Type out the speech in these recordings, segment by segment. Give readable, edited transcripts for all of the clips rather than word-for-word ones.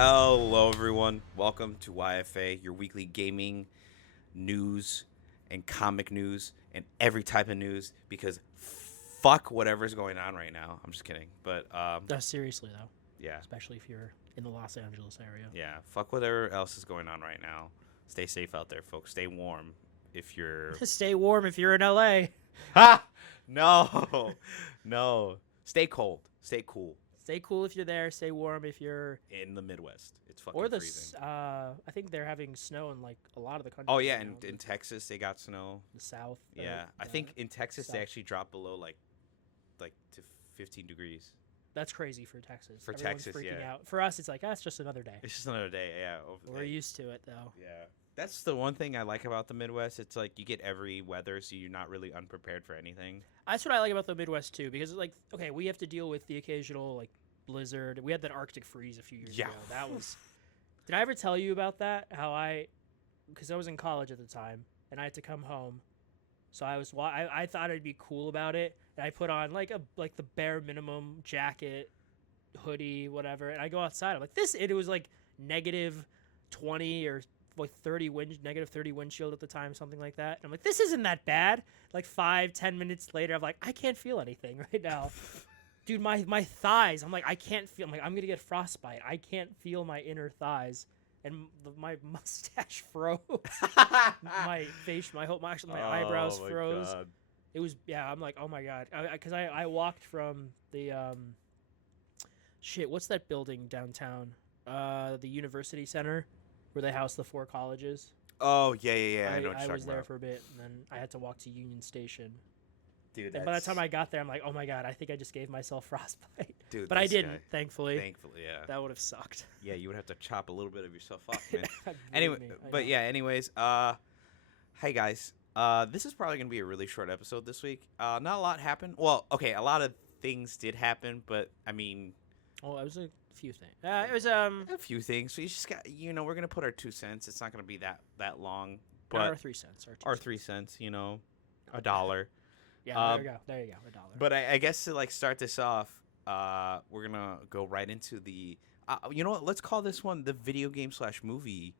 Hello, everyone. Welcome to YFA, your weekly gaming news and comic news and every type of news. Because fuck whatever's going on right now. I'm just kidding, but Seriously though, yeah, especially if you're in the Los Angeles area. yeah. Fuck whatever else is going on right now. Stay safe out there, folks. Stay warm if you're. Stay warm if you're in LA. Ha! No, no. Stay cold. Stay cool. Stay cool if you're there. Stay warm if you're In the Midwest, it's fucking or the. freezing. I think they're having snow in like a lot of the country. Oh yeah, right in, now. in Texas they got snow. The South. Yeah, I think in Texas they South. actually dropped below like to 15 degrees. That's crazy for Texas. For Everyone's Texas, freaking yeah. out. For us, it's like it's just another day. It's just another day. Yeah, We're used to it though. Yeah, that's the one thing I like about the Midwest. It's like you get every weather, so you're not really unprepared for anything. That's what I like about the Midwest too, because like okay, we have to deal with the occasional like blizzard. We had that Arctic freeze a few years Yeah. ago. That was. Did I ever tell you about that? Because I was in college at the time, and I had to come home, so I thought I'd be cool about it, and I put on like the bare minimum jacket, hoodie, whatever, and I go outside. I'm like this. It was like -20 or like 30 negative 30 wind chill at the time, something like that. And I'm like, this isn't that bad. Like 5-10 minutes later, I'm like, I can't feel anything right now. Dude, my thighs, I'm like, I can't feel, I'm like, I'm going to get frostbite. I can't feel my inner thighs. And my mustache froze. my face, my eyebrows froze. God. It was, yeah, I'm like, oh my God. Because I walked from the, what's that building downtown? The University Center where they house the 4 colleges. Oh yeah. I know what I you're was talking there about. for a bit, and then I had to walk to Union Station. Dude, And by the time I got there, I'm like, oh my God, I think I just gave myself frostbite. Dude, But I this didn't, guy. thankfully. Thankfully, yeah. That would have sucked. Yeah, you would have to chop a little bit of yourself off, man. Believe Anyway, me, I but know. yeah, anyways, hey guys, this is probably gonna be a really short episode this week. Not a lot happened. Well, okay, a lot of things did happen, but I mean, Oh, it was a few things. It was a few things. We just got, we're gonna put our 2 cents. It's not gonna be that long, not our but 3 cents. our 3 cents, a dollar. Yeah, there you go. There you go. $1. But I guess to like start this off, we're gonna go right into the, you know what? Let's call this one the video game / movie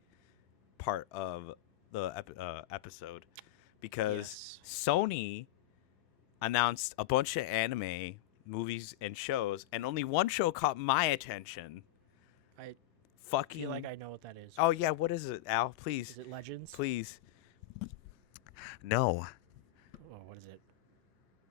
part of the episode, because Sony announced a bunch of anime movies and shows, and only one show caught my attention. I Fucking. feel like I know what that is. Oh yeah, what is it, Al? Please, Is it Legends? please. No. Oh, what is it?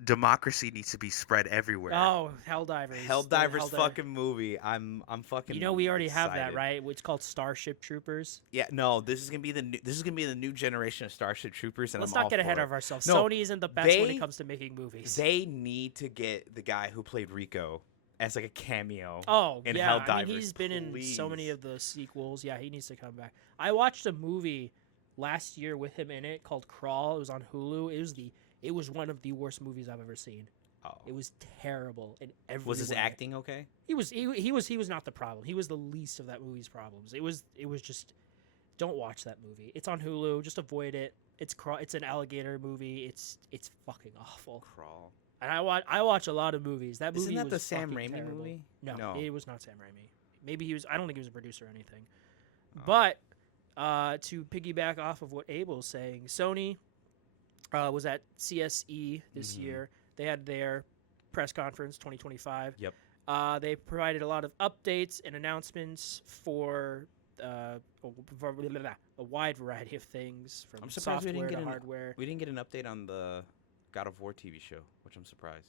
Democracy needs to be spread everywhere. Oh, Helldivers. Helldiver's fucking movie. I'm fucking. You know we already have that, excited. right? It's called Starship Troopers. Yeah, no. This is gonna be the new generation of Starship Troopers, and Let's I'm not all get ahead for of it. ourselves. No, Sony isn't the best when it comes to making movies. They need to get the guy who played Rico as like a cameo. Oh, in yeah. Helldivers, I mean, he's been in so many please. of the sequels. Yeah, he needs to come back. I watched a movie last year with him in it called Crawl. It was on Hulu. It was one of the worst movies I've ever seen. Oh. It was terrible in every Was his way. acting okay? He was not the problem. He was the least of that movie's problems. It was just don't watch that movie. It's on Hulu. Just avoid it. It's an alligator movie. It's fucking awful. Crawl. And I watch a lot of movies. That movie Isn't that was the Sam fucking Raimi terrible. movie? No, No. it was not Sam Raimi. Maybe he was. I don't think he was a producer or anything. Oh. But to piggyback off of what Abel's saying, Sony was at CSE this Mhm. year. They had their press conference 2025. Yep. They provided a lot of updates and announcements for a wide variety of things, from I'm surprised we software didn't get to an hardware. We didn't get an update on the God of War TV show, which I'm surprised.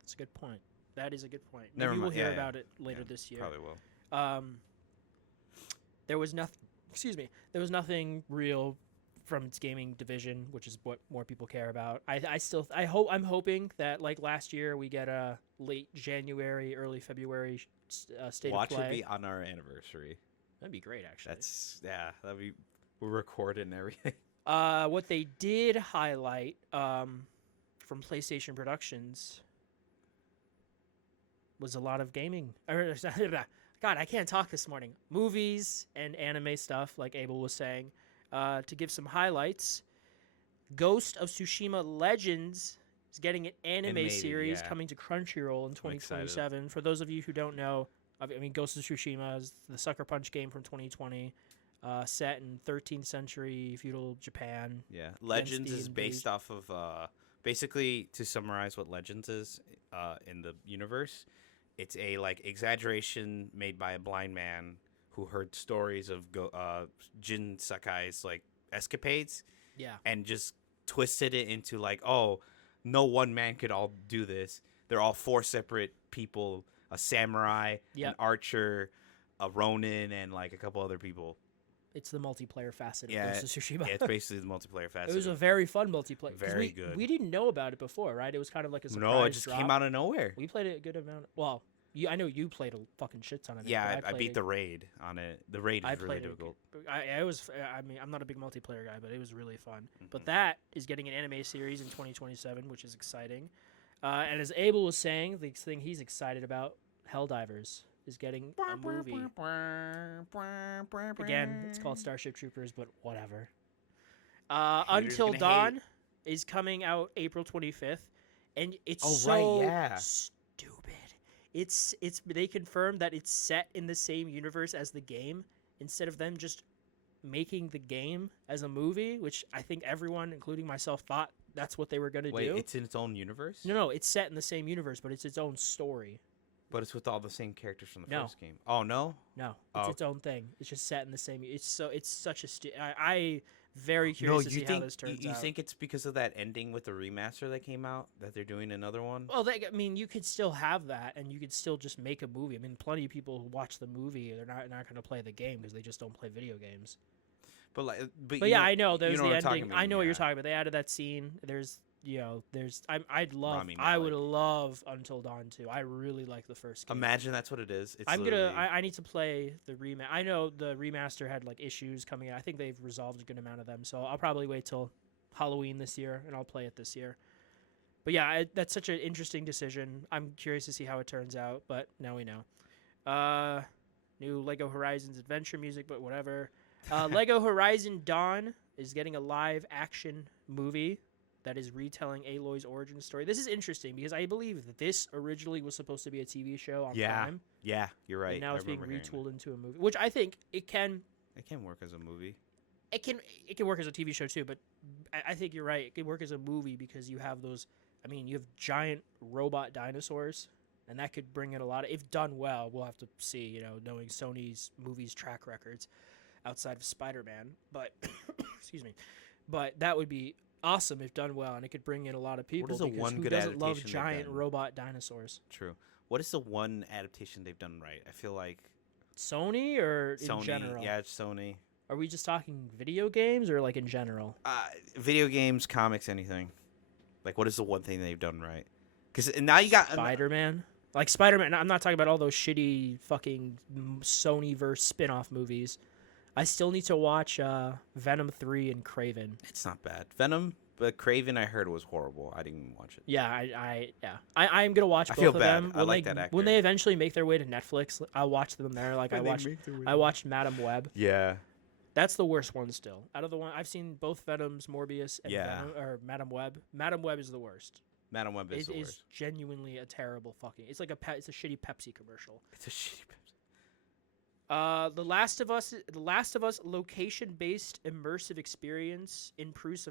That's a good point. That is a good point. Never Maybe we'll mind. hear Yeah, about it later Yeah, this year. Probably will. There was nothing. Excuse me. There was nothing real from its gaming division, which is what more people care about. I'm hoping that like last year we get a late January, early February state Watch of play. it be on our anniversary. That'd be great, actually. That'd be, we're recording and everything. What they did highlight from PlayStation Productions was a lot of gaming. God, I can't talk this morning. Movies and anime stuff, like Abel was saying. To give some highlights, Ghost of Tsushima Legends is getting an anime Animated, series yeah. coming to Crunchyroll in I'm excited. 2027. For those of you who don't know, I mean, Ghost of Tsushima is the Sucker Punch game from 2020, set in 13th century feudal Japan. Yeah, against Legends the is based off of basically, to summarize what Legends is in the universe. It's a like exaggeration made by a blind man who heard stories of Jin Sakai's like escapades Yeah, and just twisted it into like, oh, no one man could all do this. They're all four separate people: a samurai, an Yep. archer, a ronin, and like a couple other people. it's the multiplayer facet of Yeah, Ghost of Tsushima. Yeah, it's basically the multiplayer facet. It was a very fun multiplayer. 'Cause Very we, good. We didn't know about it before, right? It was kind of like a surprise No, it just drop. came out of nowhere. We played it a good amount. Well, I know you played a fucking shit ton of it. Yeah, but I played beat it- the raid on it. The raid I is really played difficult. I mean, I'm not a big multiplayer guy, but it was really fun. But Mhm. that is getting an anime series in 2027, which is exciting. And as Abel was saying, the thing he's excited about, Helldivers, is getting a movie. Again, it's called Starship Troopers, but whatever. Haters Until gonna hate. Dawn is coming out April 25th, and it's Oh, so right, yeah. stupid. It's they confirmed that it's set in the same universe as the game instead of them just making the game as a movie, which I think everyone, including myself, thought that's what they were going to Wait, do. it's in its own universe? No, it's set in the same universe, but it's its own story. But it's with all the same characters from the No. first game. Oh, no? No, it's Oh. its own thing. It's just set in the same. It's such a. I very curious to see how this turns you out. think it's because of that ending with the remaster that came out that they're doing another one? Well, I mean, you could still have that, and you could still just make a movie. I mean, plenty of people who watch the movie, they're not going to play the game because they just don't play video games. But like, But you yeah, know, I know there's you know the what I'm talking ending. about, I know what you're yeah. talking about. They added that scene. There's I'd love. Rami I would Malek. love Until Dawn too. I really like the first game. Imagine that's what it is. It's I'm gonna. literally- I need to play the remaster. I know the remaster had like issues coming out. I think they've resolved a good amount of them. So I'll probably wait till Halloween this year and I'll play it this year. But yeah, that's such an interesting decision. I'm curious to see how it turns out. But now we know. New Lego Horizons adventure music, but whatever. Lego Horizon Dawn is getting a live action movie that is retelling Aloy's origin story. This is interesting because I believe that this originally was supposed to be a TV show on Yeah. Prime. Yeah, you're right. And now I it's being remember hearing retooled into a movie, which I think it can that. It can work as a movie. it can work as a TV show too. But I think you're right. It can work as a movie because you have those. I mean, you have giant robot dinosaurs, and that could bring in a lot of. If done well, we'll have to see. You know, knowing Sony's movies track records outside of Spider-Man, but excuse me, but that would be awesome if done well, and it could bring in a lot of people. is the because one who good doesn't love adaptation they've giant done? robot dinosaurs? True. What is the one adaptation they've done right? I feel like Sony or Sony. in general? Yeah, it's Sony. Are we just talking video games or like in general? Video games, comics, anything. Like, what is the one thing they've done right? Because now you got Spider-Man. Like Spider-Man. I'm not talking about all those shitty fucking Sony-verse spin-off movies. I still need to watch Venom 3 and Kraven. It's not bad. Venom, but Craven, I heard was horrible. I didn't even watch it. Yeah, I'm gonna watch I both feel of bad. them. I When like they, that actor. When they eventually make their way to Netflix, I'll watch them there. Like I watched Madam Web. Yeah. That's the worst one still. Out of the one I've seen, both Venoms, Morbius, and Yeah. Madam Web. Madam Web is the worst. Madam Web is It the is worst. genuinely a terrible fucking. It's like it's a shitty Pepsi commercial. It's a shitty. The Last of Us location-based immersive experience in proof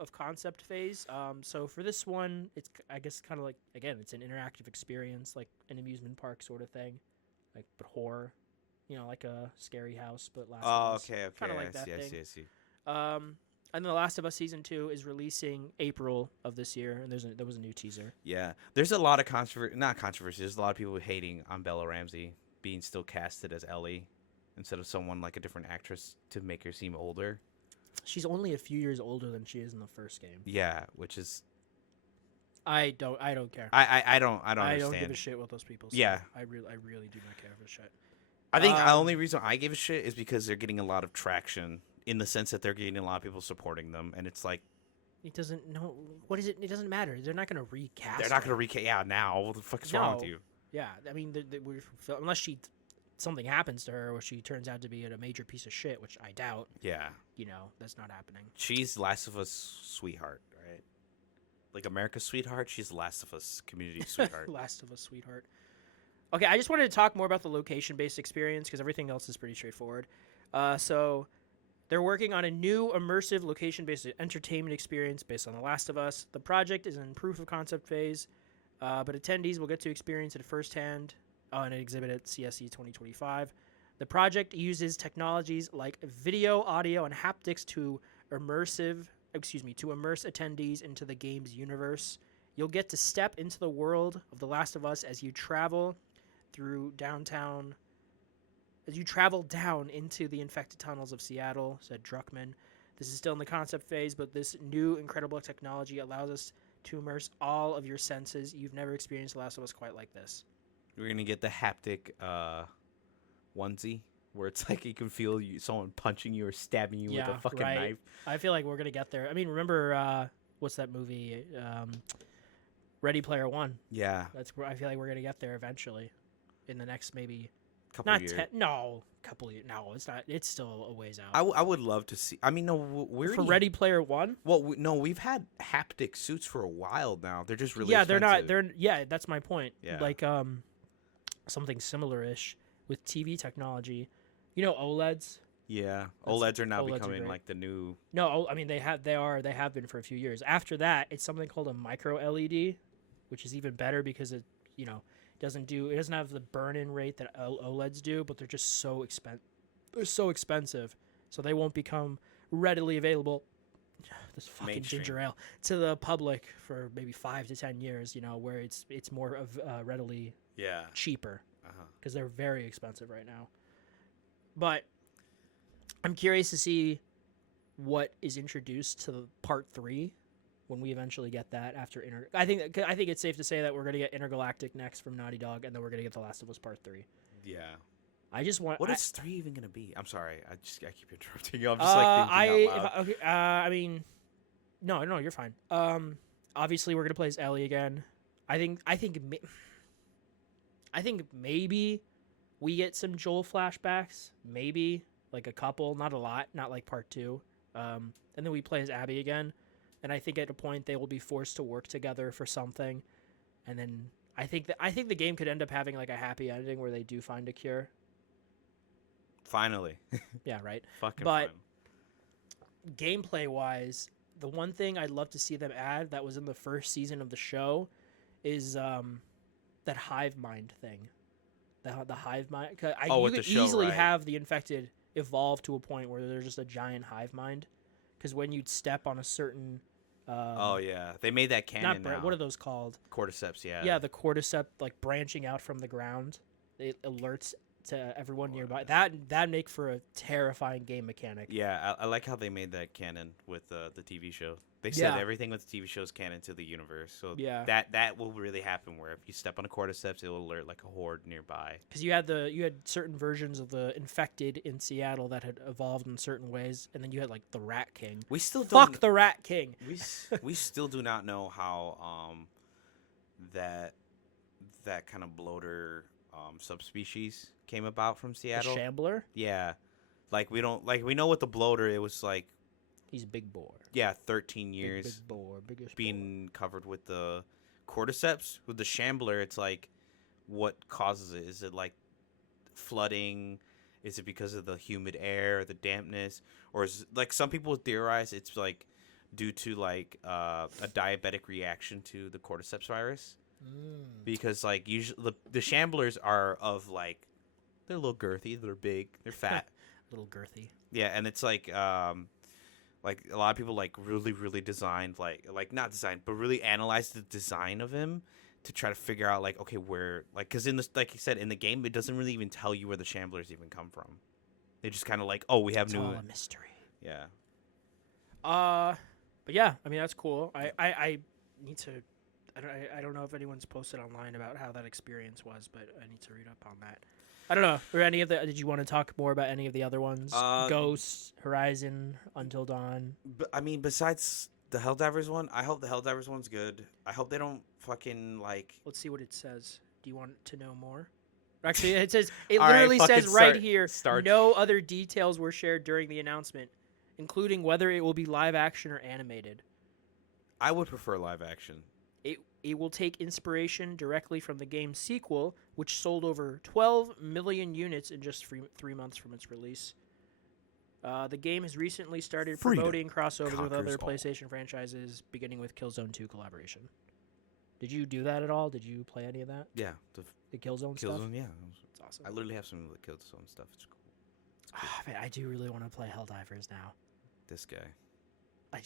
of concept phase. So for this one, it's I guess kind of like again, it's an interactive experience, like an amusement park sort of thing, like but horror, like a scary house, but Last of Oh, Us. okay. Kinda like I that see, I thing. see, I see. And The Last of Us season 2 is releasing April of this year, and there was a new teaser. Yeah. There's a lot of controversy. Not controversy. There's a lot of people hating on Bella Ramsey being still casted as Ellie instead of someone like a different actress to make her seem older. She's only a few years older than she is in the first game. Yeah, which is I don't care. I don't I understand. don't give a shit what those people say. Yeah. I really do not care for shit. I think the Um, only reason I give a shit is because they're getting a lot of traction in the sense that they're getting a lot of people supporting them, and it's like It doesn't know what is it. It doesn't matter. They're not going to recast. they're not going to her. recast. Yeah, now what the fuck is wrong with No. you? Yeah, I mean, unless something happens to her or she turns out to be a major piece of shit, which I doubt. Yeah, That's not happening. she's Last of Us sweetheart, right? Like America's sweetheart, she's Last of Us community sweetheart. Last of Us sweetheart. Okay, I just wanted to talk more about the location-based experience because everything else is pretty straightforward. So they're working on a new immersive location-based entertainment experience based on The Last of Us. The project is in proof of concept phase, but attendees will get to experience it firsthand on an exhibit at CSE 2025. The project uses technologies like video, audio, and haptics to immerse attendees into the game's universe. You'll get to step into the world of The Last of Us as you travel down into the infected tunnels of Seattle, said Druckmann. This is still in the concept phase, but this new incredible technology allows us to immerse all of your senses. You've never experienced The Last of Us quite like this. We're going to get the haptic onesie where it's like you can feel someone punching you or stabbing you with a fucking knife. I feel like we're going to get there. I mean, remember, what's that movie? Ready Player One. Yeah. I feel like we're going to get there eventually in the next maybe... couple years. Couple years. No, it's not. It's still a ways out. I would love to see. I mean, no, we're for Ready Player One. Well, no, we've had haptic suits for a while now. They're just really expensive. They're not. That's my point. Yeah. Like something similar-ish with TV technology. You know, OLEDs. Yeah, OLEDs are now OLEDs becoming like the new. No, I mean they have been for a few years. After that, it's something called a micro LED, which is even better because it doesn't have the burn-in rate that OLEDs do, but they're just so expensive, so they won't become readily available. This fucking Mainstream. ginger ale to the public for maybe 5 to 10 years. Where it's more of readily cheaper because they're very expensive right now. But I'm curious to see what is introduced to part 3. When we eventually get that after I think it's safe to say that we're going to get Intergalactic next from Naughty Dog, and then we're going to get The Last of Us Part 3. Yeah. I just want. What is 3 even going to be? I'm sorry. I keep interrupting you. I'm just thinking out loud. I mean, no, you're fine. Obviously we're going to play as Ellie again. I think maybe we get some Joel flashbacks, maybe like a couple, not a lot, not like part 2. And then we play as Abby again. And I think at a point they will be forced to work together for something, and then I think the game could end up having like a happy ending where they do find a cure. Finally. Yeah, right. Fucking. But gameplay wise, the one thing I'd love to see them add that was in the first season of the show is that hive mind thing. The hive mind. You could easily have the infected evolve to a point where they're just a giant hive mind, because when you'd step on a certain they made that canon now. What are those called? Cordyceps, yeah. Yeah, the cordyceps like branching out from the ground. It alerts to everyone nearby. That make for a terrifying game mechanic. Yeah, I like how they made that canon with the TV show. They said everything with the TV show is canon to the universe. So that will really happen where if you step on a cordyceps, it will alert like a horde nearby. Because you had certain versions of the infected in Seattle that had evolved in certain ways, and then you had like the Rat King. We still fuck the Rat King. We still do not know how that kind of bloater subspecies came about from Seattle. The Shambler? Yeah. We know what the bloater, it was like. He's a big boar. Yeah, 13 years. Big boar, biggest being covered with the cordyceps. With the Shambler, it's like, what causes it? Is it like flooding? Is it because of the humid air, or the dampness? Or is it, like some people theorize it's like due to like a diabetic reaction to the cordyceps virus. Because like usually the Shamblers are of like, they're a little girthy, they're big, they're fat. A little girthy. Yeah, and it's like a lot of people like really designed like not designed but really analyzed the design of him to try to figure out like, okay, where, like, because in this, like you said, in the game it doesn't really even tell you where the Shamblers even come from. They just kind of like, oh, we have it's new. All a mystery. Yeah. But yeah, I mean that's cool. I need to. I don't know if anyone's posted online about how that experience was, but I need to read up on that. I don't know. Or any of the? Did you want to talk more about any of the other ones? Ghosts, Horizon, Until Dawn. I mean, besides the Helldivers one, I hope the Helldivers one's good. I hope they don't fucking like. Let's see what it says. Do you want to know more? Actually, it says it All literally right, says right start. here. Start. No other details were shared during the announcement, including whether it will be live action or animated. I would prefer live action. It will take inspiration directly from the game's sequel, which sold over 12 million units in just 3 months from its release. The game has recently started promoting crossovers with other PlayStation franchises, beginning with Killzone 2 collaboration. Did you do that at all? Did you play any of that? Yeah. The Killzone stuff? Killzone, yeah. It's awesome. I literally have some of the Killzone stuff. It's cool. Man, I do really want to play Helldivers now. This guy. I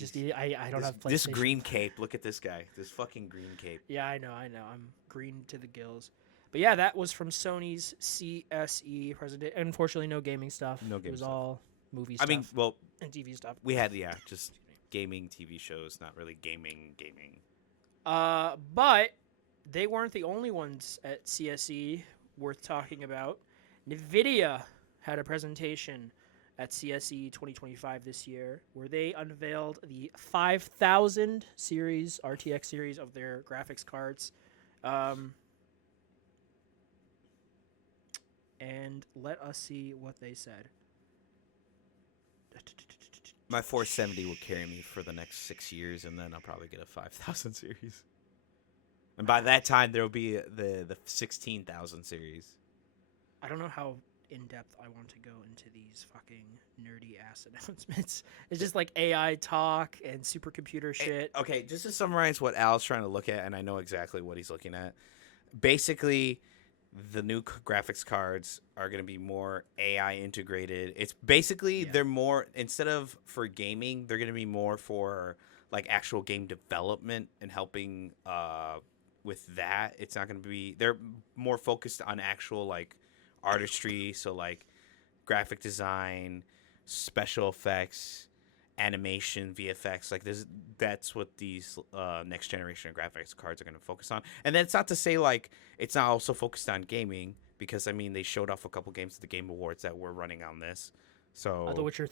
don't have PlayStation. This green cape. Look at this guy. This fucking green cape. Yeah, I know. I'm green to the gills. But yeah, that was from Sony's CSE presentation. Unfortunately, no gaming stuff. No gaming It was stuff. all movie stuff. I mean, well, and TV stuff. we had just gaming TV shows, not really gaming. But they weren't the only ones at CSE worth talking about. Nvidia had a presentation at CSE 2025 this year, where they unveiled the 5000 series, RTX series of their graphics cards. And let us see what they said. My 470 will carry me for the next 6 years, and then I'll probably get a 5000 series. And by that time, there will be the 16,000 series. I don't know how in-depth I want to go into these fucking nerdy-ass announcements. It's just like AI talk and supercomputer shit. Okay, just to summarize what Al's trying to look at, and I know exactly what he's looking at. Basically, the new graphics cards are going to be more AI integrated. It's basically, they're more, instead of for gaming, they're going to be more for like actual game development and helping with that. It's not going to be, they're more focused on actual like artistry, so like graphic design, special effects, animation, VFX, like this. That's what these next generation of graphics cards are going to focus on. And then it's not to say like it's not also focused on gaming, because I mean they showed off a couple games at the Game Awards that were running on this. So The Witcher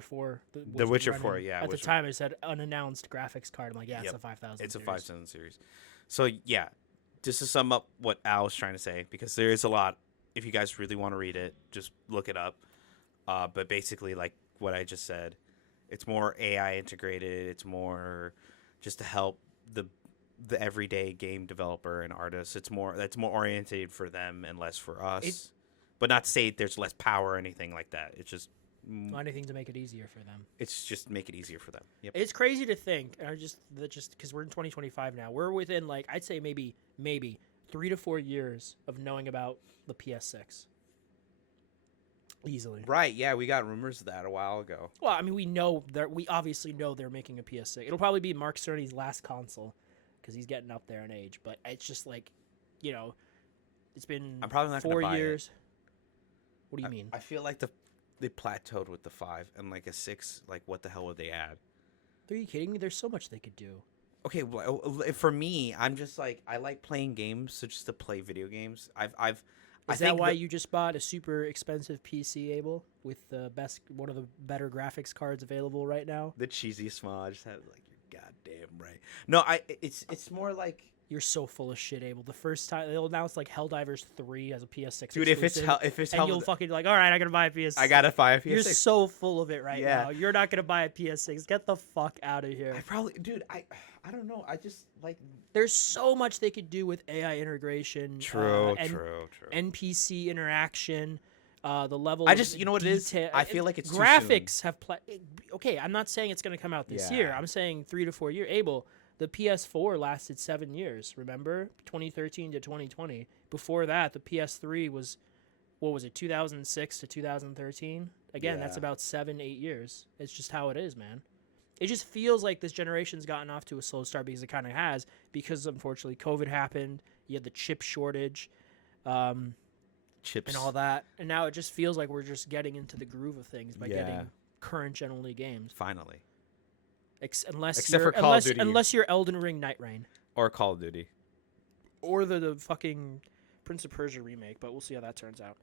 4. The Witcher 4, yeah. At the time, it said unannounced graphics card. I'm like, it's a 5000. It's a 5000 series. So yeah, just to sum up what Al was trying to say, because there is a lot. If you guys really want to read it, just look it up. But basically, like what I just said, it's more AI integrated. It's more just to help the everyday game developer and artist. That's more oriented for them and less for us. But not to say there's less power or anything like that. It's just anything to make it easier for them. It's just make it easier for them. Yep. It's crazy to think. Just because we're in 2025 now, we're within like I'd say maybe 3 to 4 years of knowing about the PS6. Easily. Right, yeah, we got rumors of that a while ago. Well, I mean, we obviously know they're making a PS6. It'll probably be Mark Cerny's last console because he's getting up there in age. But it's just like, it's been I'm probably not 4 gonna buy years. It. What do you mean? I feel like they plateaued with the 5 and like a 6. Like, what the hell would they add? Are you kidding me? There's so much they could do. Okay, well, for me, I'm just like I like playing games, so just to play video games. Is that why you just bought a super expensive PC, Abel, with one of the better graphics cards available right now? The cheesy smile. I just had like, you're goddamn right. No, it's more like you're so full of shit, Abel. The first time they'll announce like Helldivers 3 as a PS6 dude, exclusive, if it's and you'll fucking be like, all right, I gotta buy a PS6. I gotta buy a PS6. You're so full of it right now. You're not gonna buy a PS6. Get the fuck out of here. I don't know. I just like. There's so much they could do with AI integration. True. NPC interaction. The level. I just, you know what it is. I feel like it's graphics have. Okay, I'm not saying it's gonna come out this year. I'm saying 3 to 4 years. Abel, the PS4 lasted 7 years. Remember, 2013 to 2020. Before that, the PS3 was, what was it, 2006 to 2013? Again, that's about 7-8 years. It's just how it is, man. It just feels like this generation's gotten off to a slow start because it kind of has, because unfortunately COVID happened. You had the chip shortage, chips and all that, and now it just feels like we're just getting into the groove of things by getting current gen only games. Finally, unless you're Elden Ring Night Rain or Call of Duty or the fucking Prince of Persia remake, but we'll see how that turns out.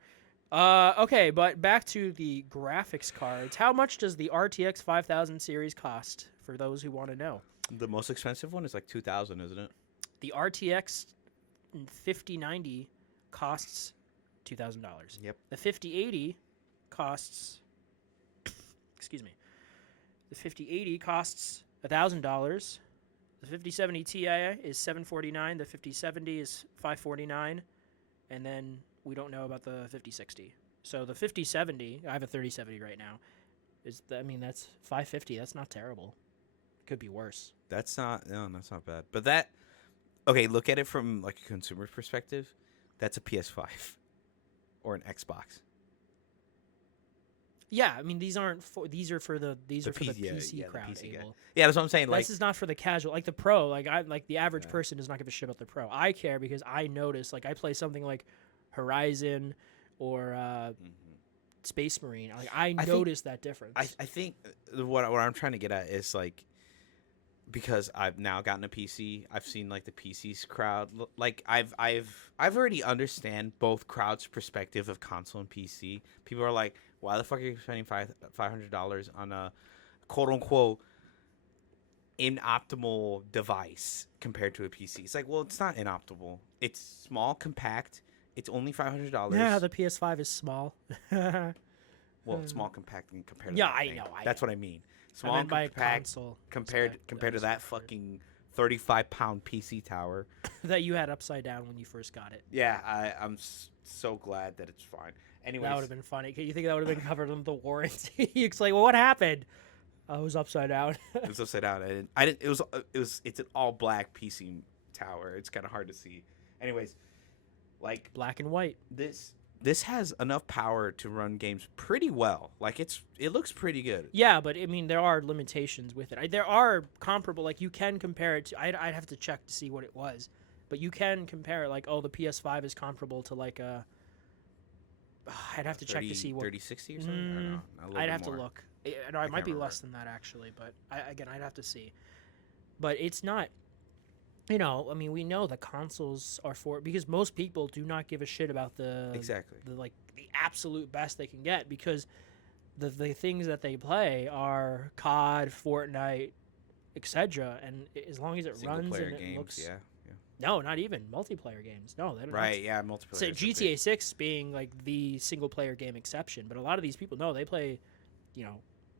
Okay, but back to the graphics cards. How much does the RTX 5000 series cost, for those who want to know? The most expensive one is like $2,000, isn't it? The RTX 5090 costs $2,000. Yep. The 5080 costs... Excuse me. The 5080 costs $1,000. The 5070 Ti is $749. The 5070 is $549, and then we don't know about the 5060. So the 5070, I have a 3070 right now. That's $550. That's not terrible. Could be worse. That's not bad. But that, okay, look at it from like a consumer perspective. That's a PS5 or an Xbox. Yeah, I mean these are for the PC crowd. The PC guy. Abel. Yeah, that's what I'm saying. Like, this is not for the casual, like the pro. Like the average person does not give a shit about the pro. I care because I notice. Like I play something like Horizon or Space Marine. Like I notice that difference. I think what I'm trying to get at is like, because I've now gotten a PC, I've seen like the PC's crowd. Like I've already understand both crowds' perspective of console and PC. People are like, why the fuck are you spending $500 on a quote unquote inoptimal device compared to a PC? It's like, well, it's not inoptimal. It's small, compact. It's only $500. Yeah, the PS5 is small. Well, it's small, compact compared to yeah, that I thing. know. That's what I mean. Small I and meant by compact console compared to that fucking 35-pound PC tower that you had upside down when you first got it. Yeah, I'm so glad that it's fine. Anyways, that would have been funny. You think that would have been covered under the warranty? It's like, well, what happened? I was upside down. It was upside down. I didn't. It's an all black PC tower. It's kind of hard to see. Anyways, like black and white. This has enough power to run games pretty well. Like it looks pretty good. Yeah, but I mean there are limitations with it. There are comparable. Like you can compare it to. I'd have to check to see what it was, but you can compare it. Like, oh, the PS5 is comparable to like a. I'd have to check to see what 3060 or something. I don't know. I'd have to look. It might be remember. less than that actually, but I'd have to see. But it's not. You know, I mean, we know the consoles are for because most people do not give a shit about the absolute best they can get because the things that they play are COD, Fortnite, etc. And as long as it runs and it looks, no, not even multiplayer games. No, they don't. Right? Yeah, multiplayer. So GTA 6 being like the single player game exception, but a lot of these people they play,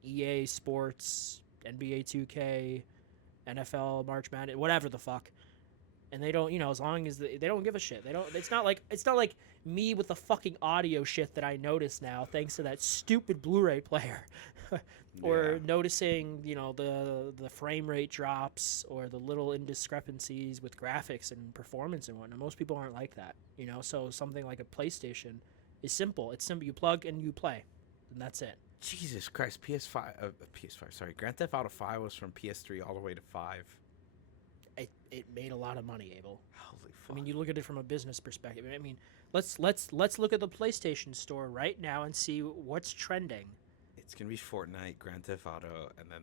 EA Sports, NBA 2K. NFL, March Madness, whatever the fuck, and they don't, as long as they don't give a shit. They don't. It's not like me with the fucking audio shit that I notice now, thanks to that stupid Blu-ray player, or noticing, the frame rate drops or the little indiscrepancies with graphics and performance and whatnot. Most people aren't like that, So something like a PlayStation is simple. It's simple. You plug and you play, and that's it. Jesus Christ, PS5, sorry. Grand Theft Auto 5 was from PS3 all the way to 5. It made a lot of money, Abel. Holy fuck. I mean, you look at it from a business perspective. I mean, let's look at the PlayStation Store right now and see what's trending. It's going to be Fortnite, Grand Theft Auto, and then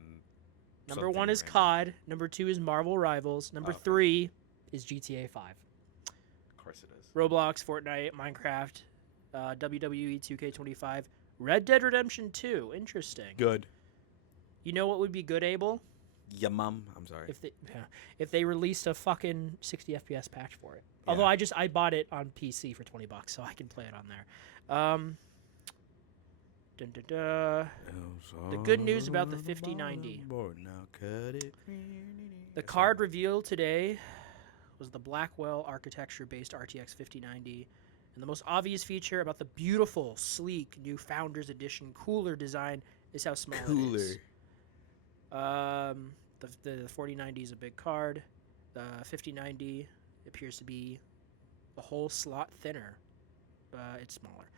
number 1 is COD, number 2 is Marvel Rivals, number 3 is GTA 5. Of course it is. Roblox, Fortnite, Minecraft, WWE 2K25, Red Dead Redemption 2. Interesting. Good. You know what would be good, Abel? Yeah, mum. I'm sorry. If they released a fucking 60 FPS patch for it. Yeah. Although I bought it on PC for $20, so I can play it on there. The good news about the 5090. The card reveal today was the Blackwell architecture-based RTX 5090. And the most obvious feature about the beautiful, sleek, new Founders Edition cooler design is how small it is. The 4090 is a big card. The 5090 appears to be a whole slot thinner, but it's smaller.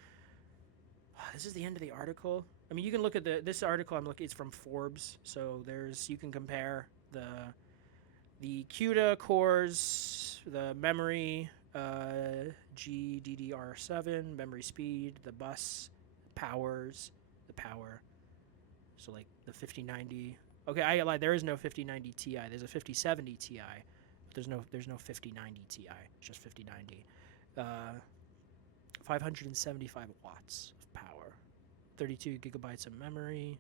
This is the end of the article. I mean, you can look at this article I'm looking. It's from Forbes, so you can compare the CUDA cores, the memory, GDDR7, memory speed, the bus, powers, the power. So like the 5090. Okay, I lied. There is no 5090 Ti. There's a 5070 Ti. But there's no 5090 Ti. It's just 5090. 575 watts of power. 32 gigabytes of memory.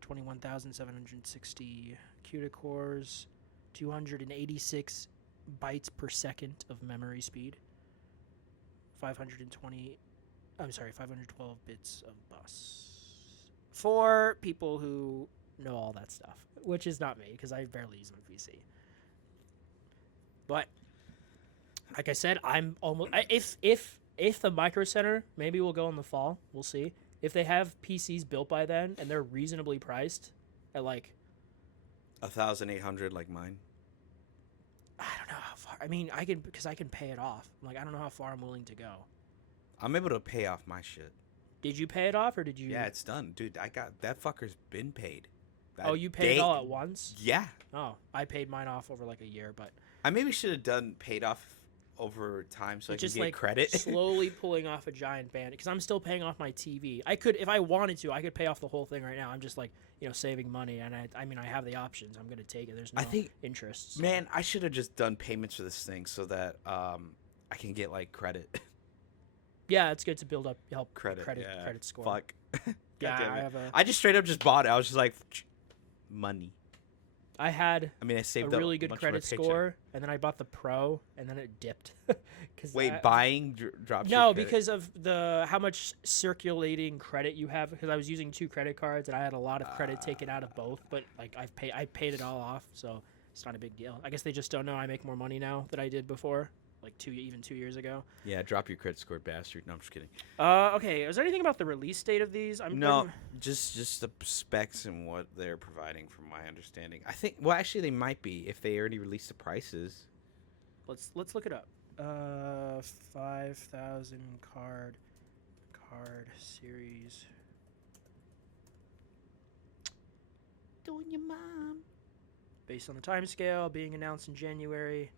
21,760 CUDA cores. 286 bytes per second of memory speed. 512 bits of bus. For people who know all that stuff, which is not me because I barely use my PC. But like I said, I'm almost if the Micro Center, maybe we'll go in the fall. We'll see if they have PCs built by then and they're reasonably priced at like 1,800 like mine. I don't know how far. I mean, I can because I can pay it off. Like I don't know how far I'm willing to go. I'm able to pay off my shit. Did you pay it off or did you? Yeah, it's done, dude. I got that fucker's been paid. Oh, you paid it all at once? Yeah. Oh, I paid mine off over like a year, but I maybe should have done paid off over time so I could just get like credit. slowly pulling off a giant band because I'm still paying off my TV. I could, if I wanted to, I could pay off the whole thing right now. I'm just like saving money, and I mean I have the options. I'm gonna take it. There's no interest. So. Man, I should have just done payments for this thing so that I can get like credit. Yeah, it's good to build up credit score. Fuck. Yeah, I just straight up just bought it. I was just like, money. I saved a really good credit score, and then I bought the Pro, and then it dipped. Buying drops? No, because of how much circulating credit you have. Because I was using 2 credit cards, and I had a lot of credit taken out of both. But like I paid it all off, so it's not a big deal. I guess they just don't know I make more money now than I did before. Like 2 years ago. Yeah, drop your credit score, bastard. No, I'm just kidding. Okay. Is there anything about the release date of these? Just the specs and what they're providing, from my understanding. I think. Well, actually, they might be if they already released the prices. Let's look it up. 5,000 card series. Doing your mom. Based on the timescale, being announced in January.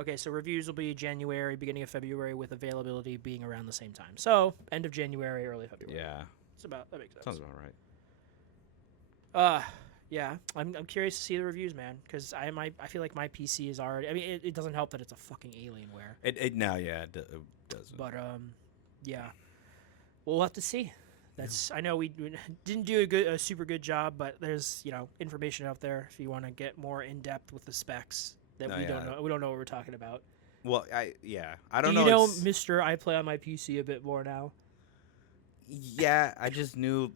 Okay, so reviews will be January, beginning of February, with availability being around the same time. So, end of January, early February. Yeah. That makes sense. Sounds about right. Yeah, I'm curious to see the reviews, man, because I feel like my PC is already. I mean, it doesn't help that it's a fucking Alienware. It doesn't. But yeah, we'll have to see. I know we didn't do a super good job, but there's information out there if you want to get more in depth with the specs. That we don't know. We don't know what we're talking about. Well, I don't know. Do you know, Mister? I play on my PC a bit more now. Yeah, I just knew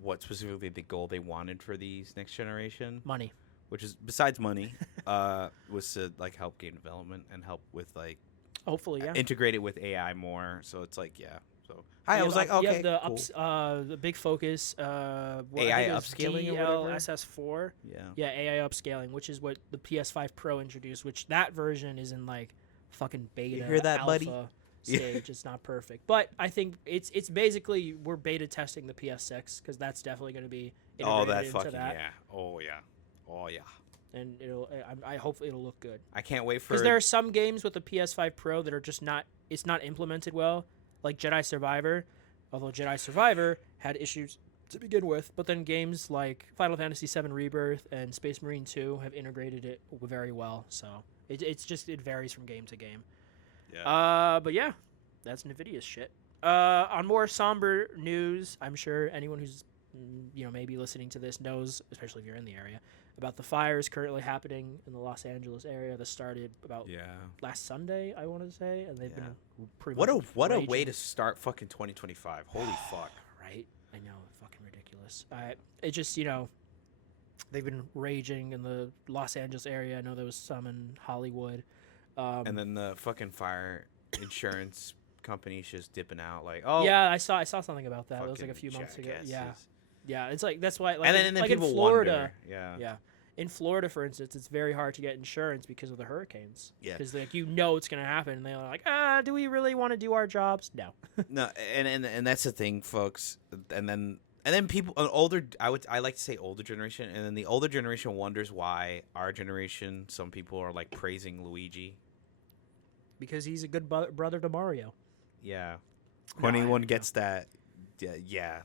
what specifically the goal they wanted for these next generation. Money. Which is besides money, was to help game development and help with hopefully integrate it with AI more. So it's So I was like, okay, cool. The big focus, AI upscaling or whatever. DLSS4. Yeah, AI upscaling, which is what the PS5 Pro introduced. Which that version is in fucking beta. You hear that, alpha buddy? Stage. It's not perfect, but I think it's basically we're beta testing the PS6 because that's definitely going to be integrated into that. Yeah. And I hope it'll look good. I can't wait for because there are some games with the PS5 Pro that are just not. It's not implemented well. Like Jedi Survivor, although Jedi Survivor had issues to begin with, but then games like Final Fantasy VII Rebirth and Space Marine 2 have integrated it very well. So it varies from game to game. Yeah. But yeah, that's Nvidia's shit. On more somber news, I'm sure anyone who's maybe listening to this knows, especially if you're in the area, about the fires currently happening in the Los Angeles area that started about last Sunday, I want to say, and they've been pretty much what a way to start fucking 2025. Holy fuck. Right? I know, fucking ridiculous. It just, they've been raging in the Los Angeles area. I know there was some in Hollywood. And then the fucking fire insurance company's just dipping out yeah, I saw something about that. It was a few months ago. Yeah, it's that's why. And then people in Florida, wonder. Yeah. In Florida, for instance, it's very hard to get insurance because of the hurricanes. Yeah. Because it's going to happen, and they're like, do we really want to do our jobs? No. No, and that's the thing, folks. And then people, I like to say older generation, and then the older generation wonders why our generation, some people are praising Luigi. Because he's a good brother to Mario. Yeah. When anyone gets that. Yeah,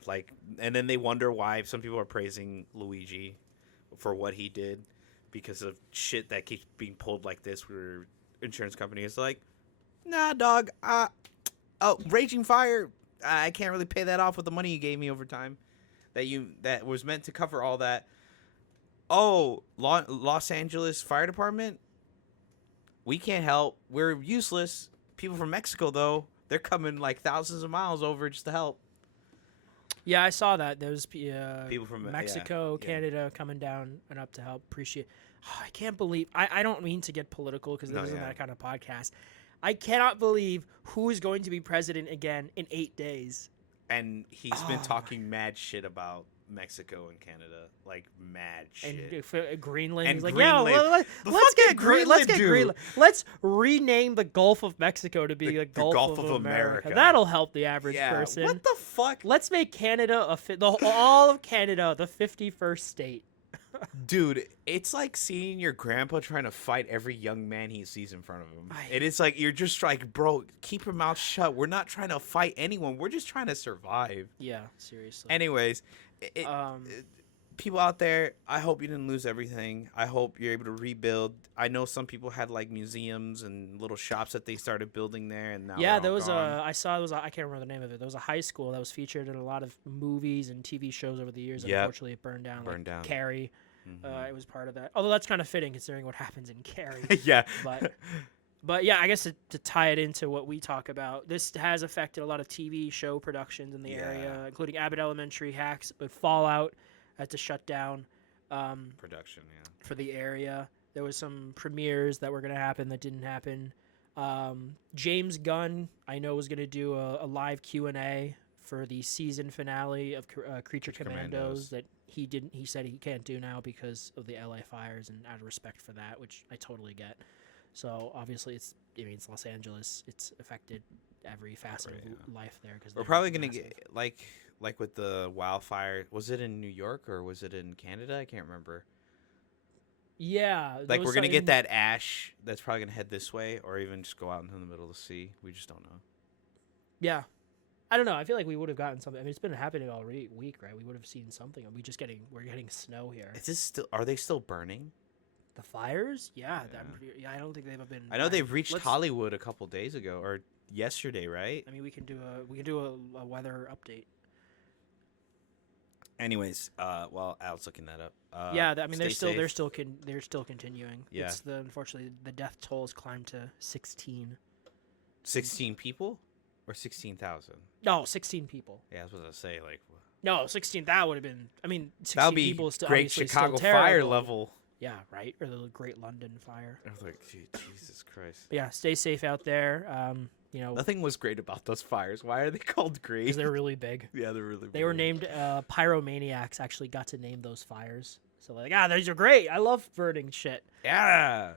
and then they wonder why some people are praising Luigi for what he did because of shit that keeps being pulled like this where insurance company is like, nah, dog, Raging Fire, I can't really pay that off with the money you gave me over time that was meant to cover all that. Oh, Los Angeles Fire Department, we can't help. We're useless. People from Mexico, though, they're coming thousands of miles over just to help. Yeah, I saw that. There's People from Mexico, yeah. Canada coming down and up to help. Appreciate. Oh, I can't believe. I don't mean to get political because No, this isn't yeah. that kind of podcast. I cannot believe who is going to be president again in 8 days. And he's Oh been my- talking mad shit about Mexico and Canada, like mad shit. And if, Greenland, And he's like, Greenland. yeah, The let's fuck get did Let's Greenland get do? Greenland. Let's rename the Gulf of Mexico to be the Gulf of America. That'll help the average person. What the fuck? Let's make Canada all of Canada the 51st state. Dude, it's like seeing your grandpa trying to fight every young man he sees in front of him. I- And it's like, you're just like, bro, keep your mouth shut. We're not trying to fight anyone. We're just trying to survive. Yeah, seriously. Anyways, Um, people out there, I hope you didn't lose everything. I hope you're able to rebuild. I know some people had like museums and little shops that they started building there, and now yeah, they're there all was gone. I saw I can't remember the name of it. There was a high school that was featured in a lot of movies and TV shows over the years. And Yep. unfortunately, it burned down. Burned down. Carrie, Mhm. it was part of that. Although that's kind of fitting considering what happens in Carrie. Yeah. But yeah, I guess to tie it into what we talk about, this has affected a lot of TV show productions in the area, including Abbott Elementary, Hacks, but Fallout had to shut down Production, yeah. for the area. There was some premieres that were going to happen that didn't happen. James Gunn, I know, was going to do a live Q&A for the season finale of Creature Commandos that he didn't. He said he can't do now because of the LA fires, and out of respect for that, which I totally get. So obviously, it's Los Angeles. It's affected every facet of life there. Because We're probably gonna get like with the wildfire. Was it in New York or was it in Canada? I can't remember. Yeah, Like we're gonna get that ash that's probably gonna head this way, or even just go out into the middle of the sea. We just don't know. Yeah, I don't know. I feel like we would have gotten something. I mean, it's been happening all week, right? We would have seen something. We're getting snow here. Is this still? Are they still burning? The fires? Yeah, Yeah. I don't think they've been. I know they've reached Hollywood a couple days ago or yesterday, right? I mean, we can do a weather update. Anyways, well, Al's looking that up. Yeah, I mean, they're stay still safe. continuing. Yeah. Unfortunately the death toll has climbed to 16. 16 people or 16,000. No, 16 people. Yeah, that's what I was gonna say. Like No, 16. That would have been. I mean, 16 that would be people is still Great obviously Chicago still Fire terrible. level. Yeah, right. Or the Great London Fire. I was like, Jesus Christ. But yeah, stay safe out there. Nothing was great about those fires. Why are they called great? Because they're really big. Yeah, they're really big. They were named pyromaniacs. Actually, got to name those fires. So these are great. I love burning shit. Yeah.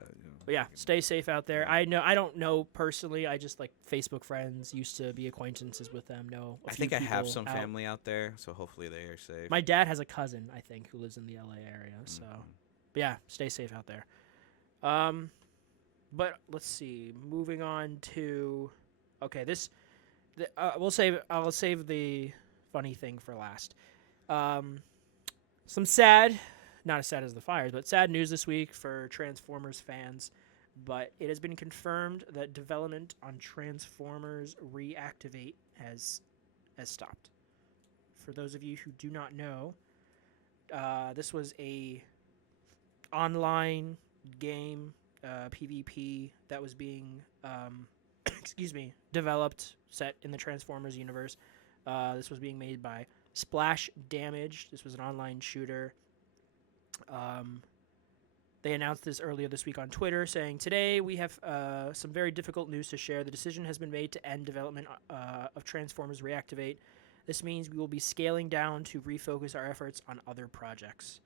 But yeah, stay safe out there. I don't know personally. I just like Facebook friends. Used to be acquaintances with them. I think I have some out. family out there, so hopefully they are safe. My dad has a cousin, I think, who lives in the LA area. So, but yeah, stay safe out there. But let's see. Moving on to, okay, I'll save the funny thing for last. Some sad, not as sad as the fires, but sad news this week for Transformers fans. But it has been confirmed that development on Transformers Reactivate has stopped. For those of you who do not know, this was a online game, PvP, that was being developed, set in the Transformers universe. This was being made by Splash Damage. This was an online shooter. They announced this earlier this week on Twitter, saying, "Today we have some very difficult news to share. The decision has been made to end development of Transformers Reactivate. This means we will be scaling down to refocus our efforts on other projects."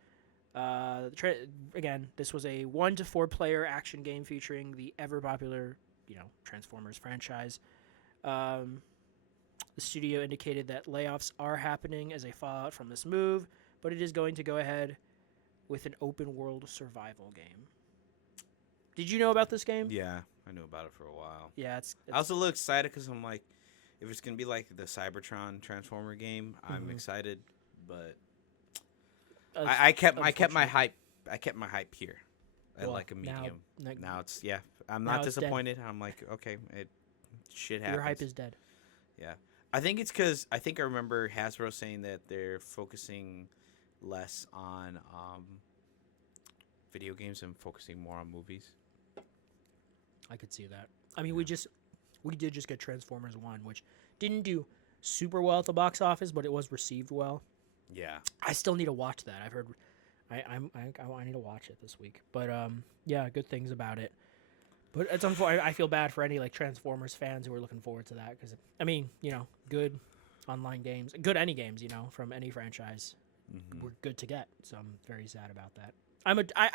Again, this was a 1 to 4 player action game featuring the ever popular, Transformers franchise. The studio indicated that layoffs are happening as a fallout from this move, but it is going to go ahead with an open world survival game. Did you know about this game? Yeah, I knew about it for a while. Yeah, I was a little excited because I'm like, if it's gonna be like the Cybertron Transformer game, I'm excited. But I kept my hype. I kept my hype here at like a medium. Now it's I'm not disappointed. I'm like, okay, shit happens. Your hype is dead. Yeah, I think it's because I remember Hasbro saying that they're focusing less on video games and focusing more on movies. I could see that. I mean, we did just get Transformers 1, which didn't do super well at the box office, but it was received well. Yeah. I still need to watch that. I've heard. I need to watch it this week. But yeah, good things about it. But it's unfortunate. I feel bad for any like Transformers fans who are looking forward to that because I mean, good online games, good any games, from any franchise, were good to get. So I'm very sad about that.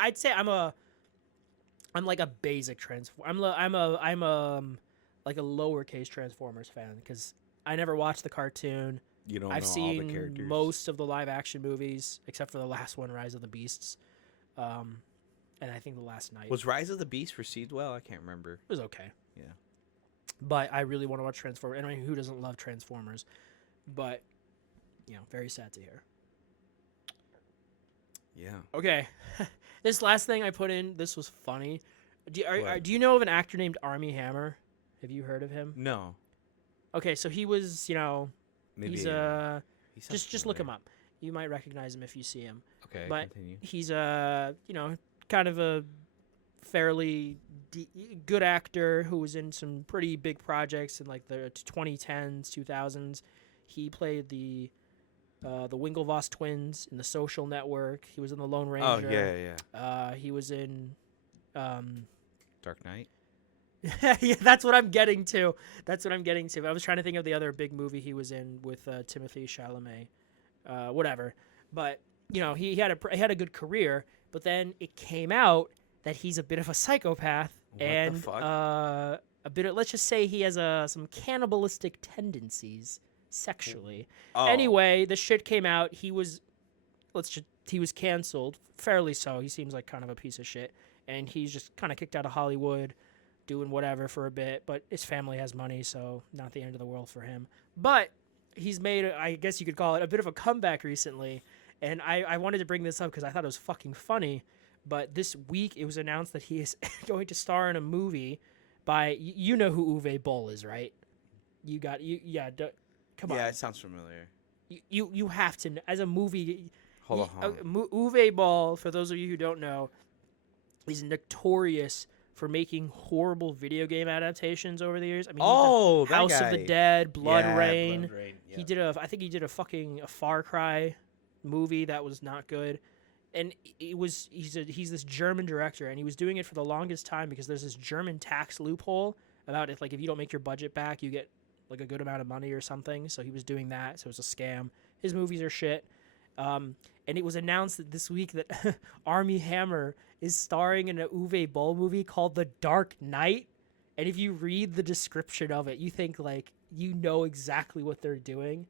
I'd say I'm like a basic I'm like a lowercase Transformers fan because I never watched the cartoon. You don't I've know all the seen characters. most of the live action movies except for the last one, Rise of the Beasts. And I think the last night Was Rise of the Beast received well? I can't remember. it was okay. Yeah. But I really want to watch Transformers. I mean, who doesn't love Transformers? But very sad to hear. Yeah. Okay, this last thing I put in, this was funny. Do you know of an actor named Armie Hammer? Have you heard of him? No. Okay, so he was, Maybe he's he sounds just look him familiar. up. You might recognize him if you see him. Okay, But continue. he's kind of a fairly good actor who was in some pretty big projects in like the 2010s, 2000s. He played the Winklevoss twins in The Social Network. He was in The Lone Ranger. Oh, yeah. He was in Dark Knight? yeah, that's what I'm getting to. I was trying to think of the other big movie he was in with Timothée Chalamet. Whatever. But, he had a good career, but then it came out that he's a bit of a psychopath What the and fuck? a bit of, let's just say he has some cannibalistic tendencies sexually. Oh. Anyway, the shit came out. He was canceled, fairly so. He seems like kind of a piece of shit, and he's just kind of kicked out of Hollywood, doing whatever for a bit. But his family has money, so not the end of the world for him. But he's made, I guess you could call it, a bit of a comeback recently, and I wanted to bring this up because I thought it was fucking funny. But this week it was announced that he is going to star in a movie by, you know who Uwe Boll is, right? Come on. Yeah, it sounds familiar. You have to know, as a movie. Hold on. Uwe Boll, for those of you who don't know, is notorious for making horrible video game adaptations over the years. I mean, that House guy. of the Dead, Blood Yeah, Rain. Blood Rain. Yeah. He did I think he did a Far Cry movie that was not good. And he's this German director, and he was doing it for the longest time because there's this German tax loophole about if you don't make your budget back, you get like a good amount of money or something. So he was doing that. So it was a scam. His movies are shit. And it was announced that this week that Armie Hammer is starring in an Uwe Boll movie called The Dark Knight. And if you read the description of it, you think you know exactly what they're doing.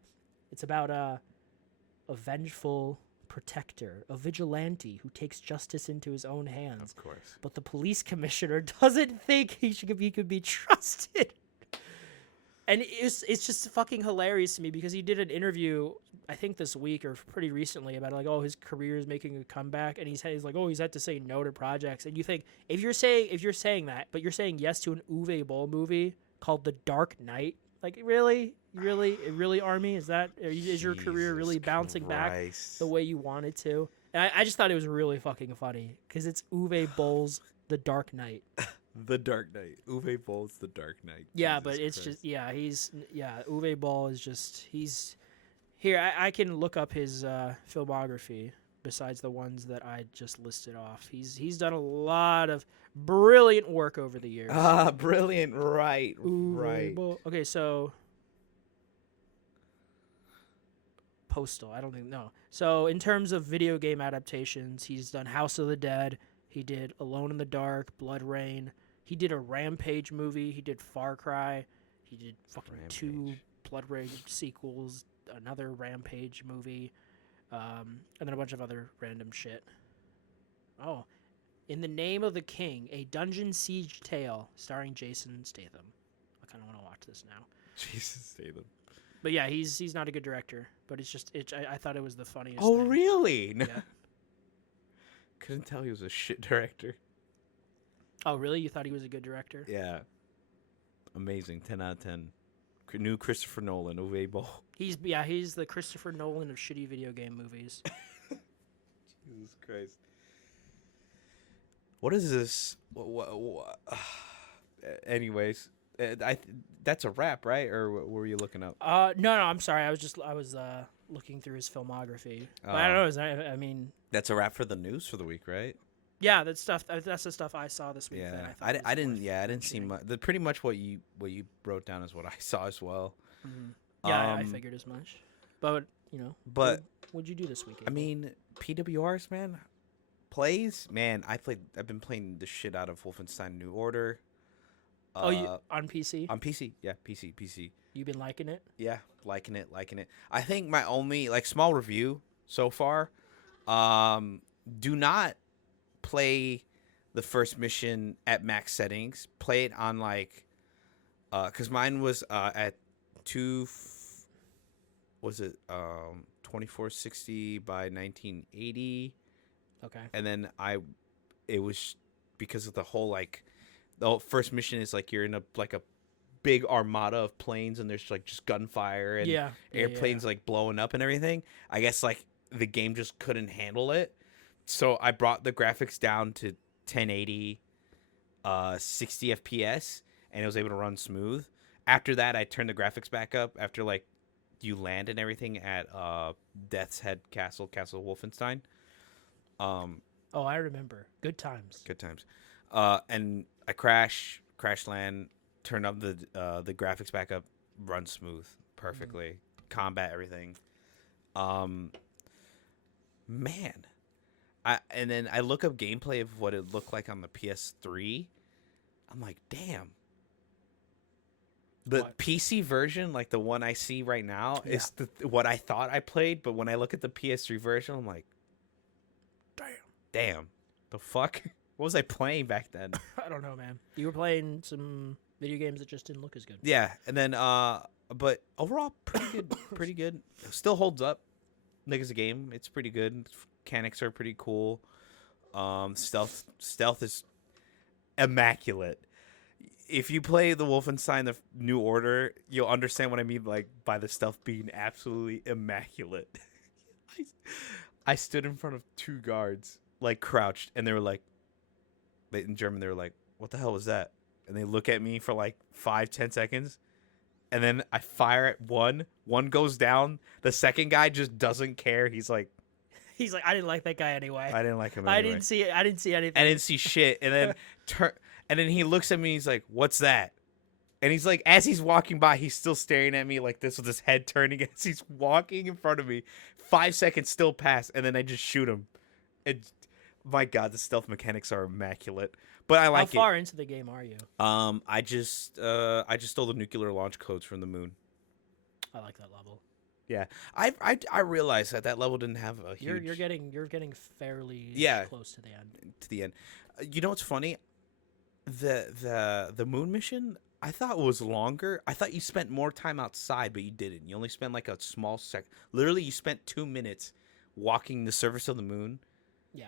It's about a vengeful protector, a vigilante who takes justice into his own hands. Of course. But the police commissioner doesn't think he could be trusted. And it's just fucking hilarious to me because he did an interview, I think this week or pretty recently, about his career is making a comeback, and he's had to say no to projects. And you think if you're saying that, but you're saying yes to an Uwe Boll movie called The Dark Knight, really, Army, is your career really bouncing back the way you want it to? And I just thought it was really fucking funny because it's Uwe Boll's The Dark Knight. The Dark Knight. Uwe Boll's The Dark Knight. Yeah, Jesus but it's Christ. just Uwe Boll is just he's here. I can look up his filmography besides the ones that I just listed off. He's done a lot of brilliant work over the years. Brilliant. Right. Uwe Right. Boll. Okay, so Postal. I don't think no. So in terms of video game adaptations, he's done House of the Dead. He did Alone in the Dark, Blood Rain. He did a Rampage movie. He did Far Cry. He did fucking 2 Blood Rain sequels, another Rampage movie, and then a bunch of other random shit. Oh, In the Name of the King, a dungeon siege tale starring Jason Statham. I kind of want to watch this now. Jesus Statham. But yeah, he's not a good director. But it's just I thought it was the funniest. Oh, thing. really? No. Yeah. Couldn't tell he was a shit director. Oh, really? You thought he was a good director? Yeah. Amazing. 10 out of 10. New Christopher Nolan, Uwe Boll. He's the Christopher Nolan of shitty video game movies. Jesus Christ. What is this? Anyways, That's a wrap, right? Or what were you looking up? No, I'm sorry. I was looking through his filmography. But I don't know. I mean, That's a wrap for the news for the week, right? yeah, that's stuff. That's the stuff I saw this week. Yeah, that I, thought I was didn't. worth Yeah, I didn't see mentioning. much. Pretty much what you wrote down is what I saw as well. Mhm. Yeah, I Um, figured as much. But But what'd you do this weekend? I mean, PWRs, man, plays, man. I've been playing the shit out of Wolfenstein New Order. you on PC? On PC? Yeah, PC. You've been liking it? Yeah, liking it. I think my only small review so far, do not play the first mission at max settings. Play it on cuz mine was at 2460 by 1980, Okay. and then it was because of the whole the whole first mission is you're in a big armada of planes, and there's just gunfire and airplanes blowing up and everything. I guess the game just couldn't handle it, so I brought the graphics down to 1080, 60 FPS, and it was able to run smooth. After that, I turned the graphics back up after you land and everything at Death's Head Castle Wolfenstein. Oh, I remember. Good times. Good times. And I crash land, turn up the graphics back up, run smooth perfectly, combat everything. Man, and then I look up gameplay of what it looked like on the PS3. I'm like, damn. The What? PC version, the one I see right now, is what I thought I played. But when I look at the PS3 version, I'm like, damn, the fuck? What was I playing back then? I don't know, man. You were playing some video games that just didn't look as good. Yeah, and then but overall, pretty good. Still holds up. As a game, it's pretty good. Mechanics are pretty cool. Stealth is immaculate. If you play the Wolfenstein the New Order, you'll understand what I mean by the stealth being absolutely immaculate. I stood in front of two guards, crouched, and they were in German, they were like, "What the hell was that?" And they look at me for 5-10 seconds, and then I fire at one. One goes down. The second guy just doesn't care. He's like, I didn't like that guy anyway. I didn't like him anyway. I didn't see anything. I didn't see shit. And then and then he looks at me. He's like, "What's that?" And he's as he's walking by, he's still staring at me like this with his head turning as he's walking in front of me. 5 seconds still pass, and then I just shoot him. And my God, the stealth mechanics are immaculate. But I like it. How far into the game are you? I just stole the nuclear launch codes from the moon. I like that level. Yeah, I realized that level didn't have a huge. You're getting fairly close to the end. To the end. You know what's funny? The moon mission I thought was longer. I thought you spent more time outside, but you didn't. You only spent a small Literally, you spent 2 minutes walking the surface of the moon. Yeah.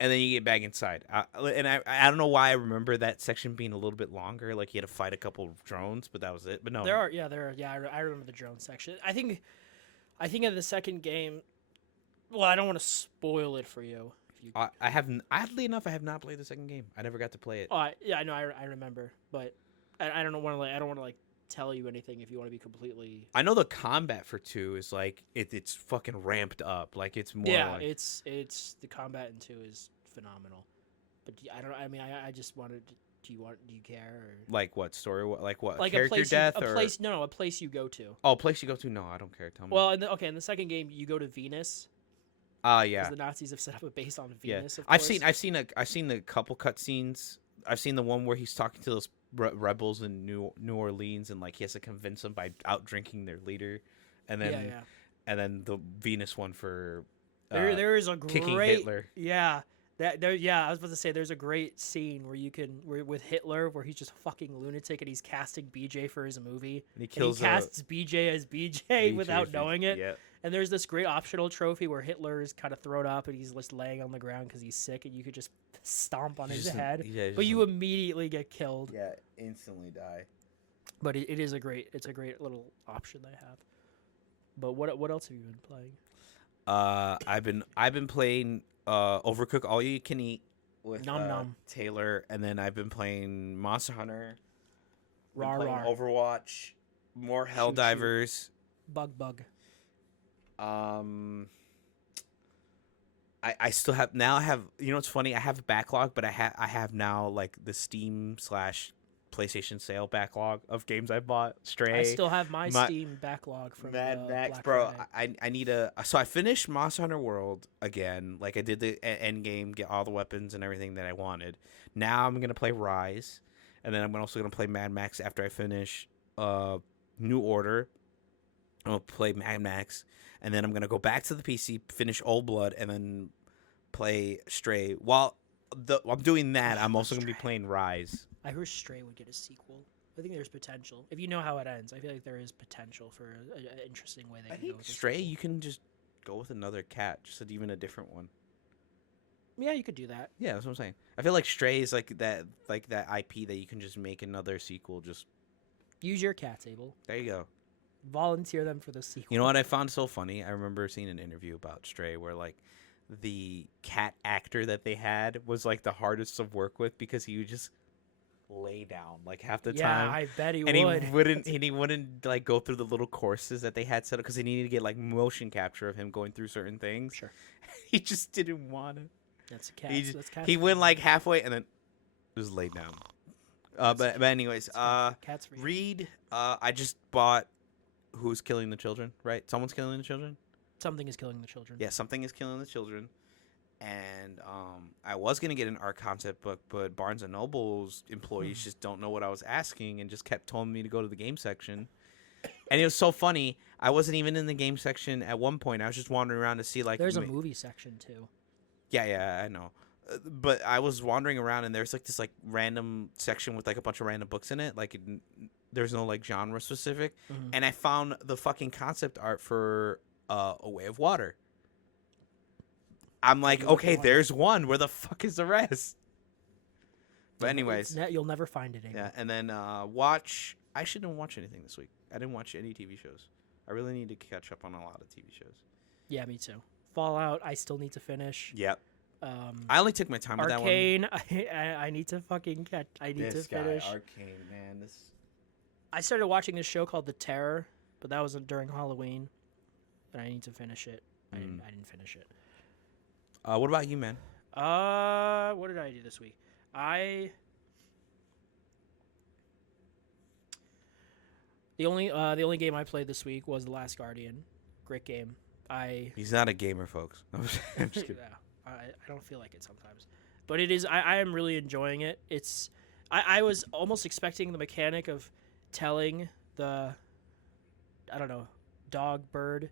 And then you get back inside. I don't know why I remember that section being a little bit longer. You had to fight a couple of drones, but that was it. But no, there are. I remember the drone section. I think in the second game. Well, I don't want to spoil it for you. I haven't. Oddly enough, I have not played the second game. I never got to play it. Oh, yeah, I know. I remember, but I don't want to I don't want to tell you anything if you want to be completely. I know the combat for 2 is it's fucking ramped up. It's more. Yeah, it's the combat in 2 is phenomenal, but I don't. I mean, I just wanted. Do you care? Or... What story? What? Like character a place death a or place? No, a place you go to. Oh, a place you go to? No, I don't care. Tell me. Well, in the second game, you go to Venus. Yeah. The Nazis have set up a base on Venus. Yeah. Of course. I've seen a couple cutscenes. I've seen the one where he's talking to those rebels in New Orleans, and he has to convince them by out drinking their leader, and then and then the Venus one for there is a kicking great Hitler. Yeah. I was about to say there's a great scene where with Hitler where he's just a fucking lunatic and he's casting BJ for his movie. And he casts BJ as BJ without knowing it. Yeah. And there's this great optional trophy where Hitler is kind of thrown up and he's just laying on the ground because he's sick, and you could just stomp on his head. Yeah, but you immediately get killed. Yeah, instantly die. But it's a great little option they have. But what else have you been playing? I've been playing Overcooked All You Can Eat with Nom Nom. Taylor, and then I've been playing Monster Hunter Rar playing rar. Overwatch, more Shoot, shoot. Helldivers. Bug. I still have now. I have it's funny. I have a backlog, but I have now like the Steam / PlayStation sale backlog of games I bought. Stray. I still have my Steam backlog from Mad Max, Black bro. Friday. I need a. So I finished Monster Hunter World again. Like I did the end game, get all the weapons and everything that I wanted. Now I'm gonna play Rise, and then I'm also gonna play Mad Max after I finish New Order. I'm gonna play Mad Max, and then I'm gonna go back to the PC, finish Old Blood, and then play Stray. While I'm doing that, I'm also gonna be playing Rise. I heard Stray would get a sequel. I think there's potential. If you know how it ends, I feel like there is potential for an interesting way they I can go think with Stray, you can just go with another cat, just even a different one. Yeah, you could do that. Yeah, that's what I'm saying. I feel like Stray is like that IP that you can just make another sequel. Just Use your cat table. there you go. Volunteer them for the sequel. You know what I found so funny? I remember seeing an interview about Stray where like the cat actor that they had was like the hardest to work with because he would just lay down like half the Yeah, time. I bet he and would. he wouldn't like go through the little courses that they had set up because they needed to get like motion capture of him going through certain things. Sure. He just didn't want to. That's a cat. He That's he went like halfway and then just laid down. But anyways, cats for you. Reed, I just bought Who's Killing the Children, right? Someone's killing the children? Something is killing the children. Yeah, something is killing the children. And I was going to get an art concept book, but Barnes & Noble's employees just don't know what I was asking and just kept telling me to go to the game section. And it was so funny. I wasn't even in the game section at one point. I was just wandering around to see like... There's a movie section too. Yeah, I know. But I was wandering around and there's like this like random section with like a bunch of random books in it. Like there's no like genre specific. Mhm. And I found the fucking concept art for A Way of Water. I'm like, okay, there's one. Where the fuck is the rest? But anyways, You'll never find it anymore. yeah. And then watch. I shouldn't watch anything this week. I didn't watch any TV shows. I really need to catch up on a lot of TV shows. Yeah, me too. Fallout, I still need to finish. Yep. I only took my time with that one. Arcane, I need to fucking catch. I need to finish. Arcane, man. This. I started watching this show called The Terror, but that wasn't during Halloween, and I need to finish it. I didn't finish it. What about you, man? What did I do this week? The only game I played this week was The Last Guardian. Great game. He's not a gamer, folks. I'm just kidding. Yeah, I don't feel like it sometimes, but it is. I am really enjoying it. It's. I was almost expecting the mechanic of telling the, I don't know, dog, bird,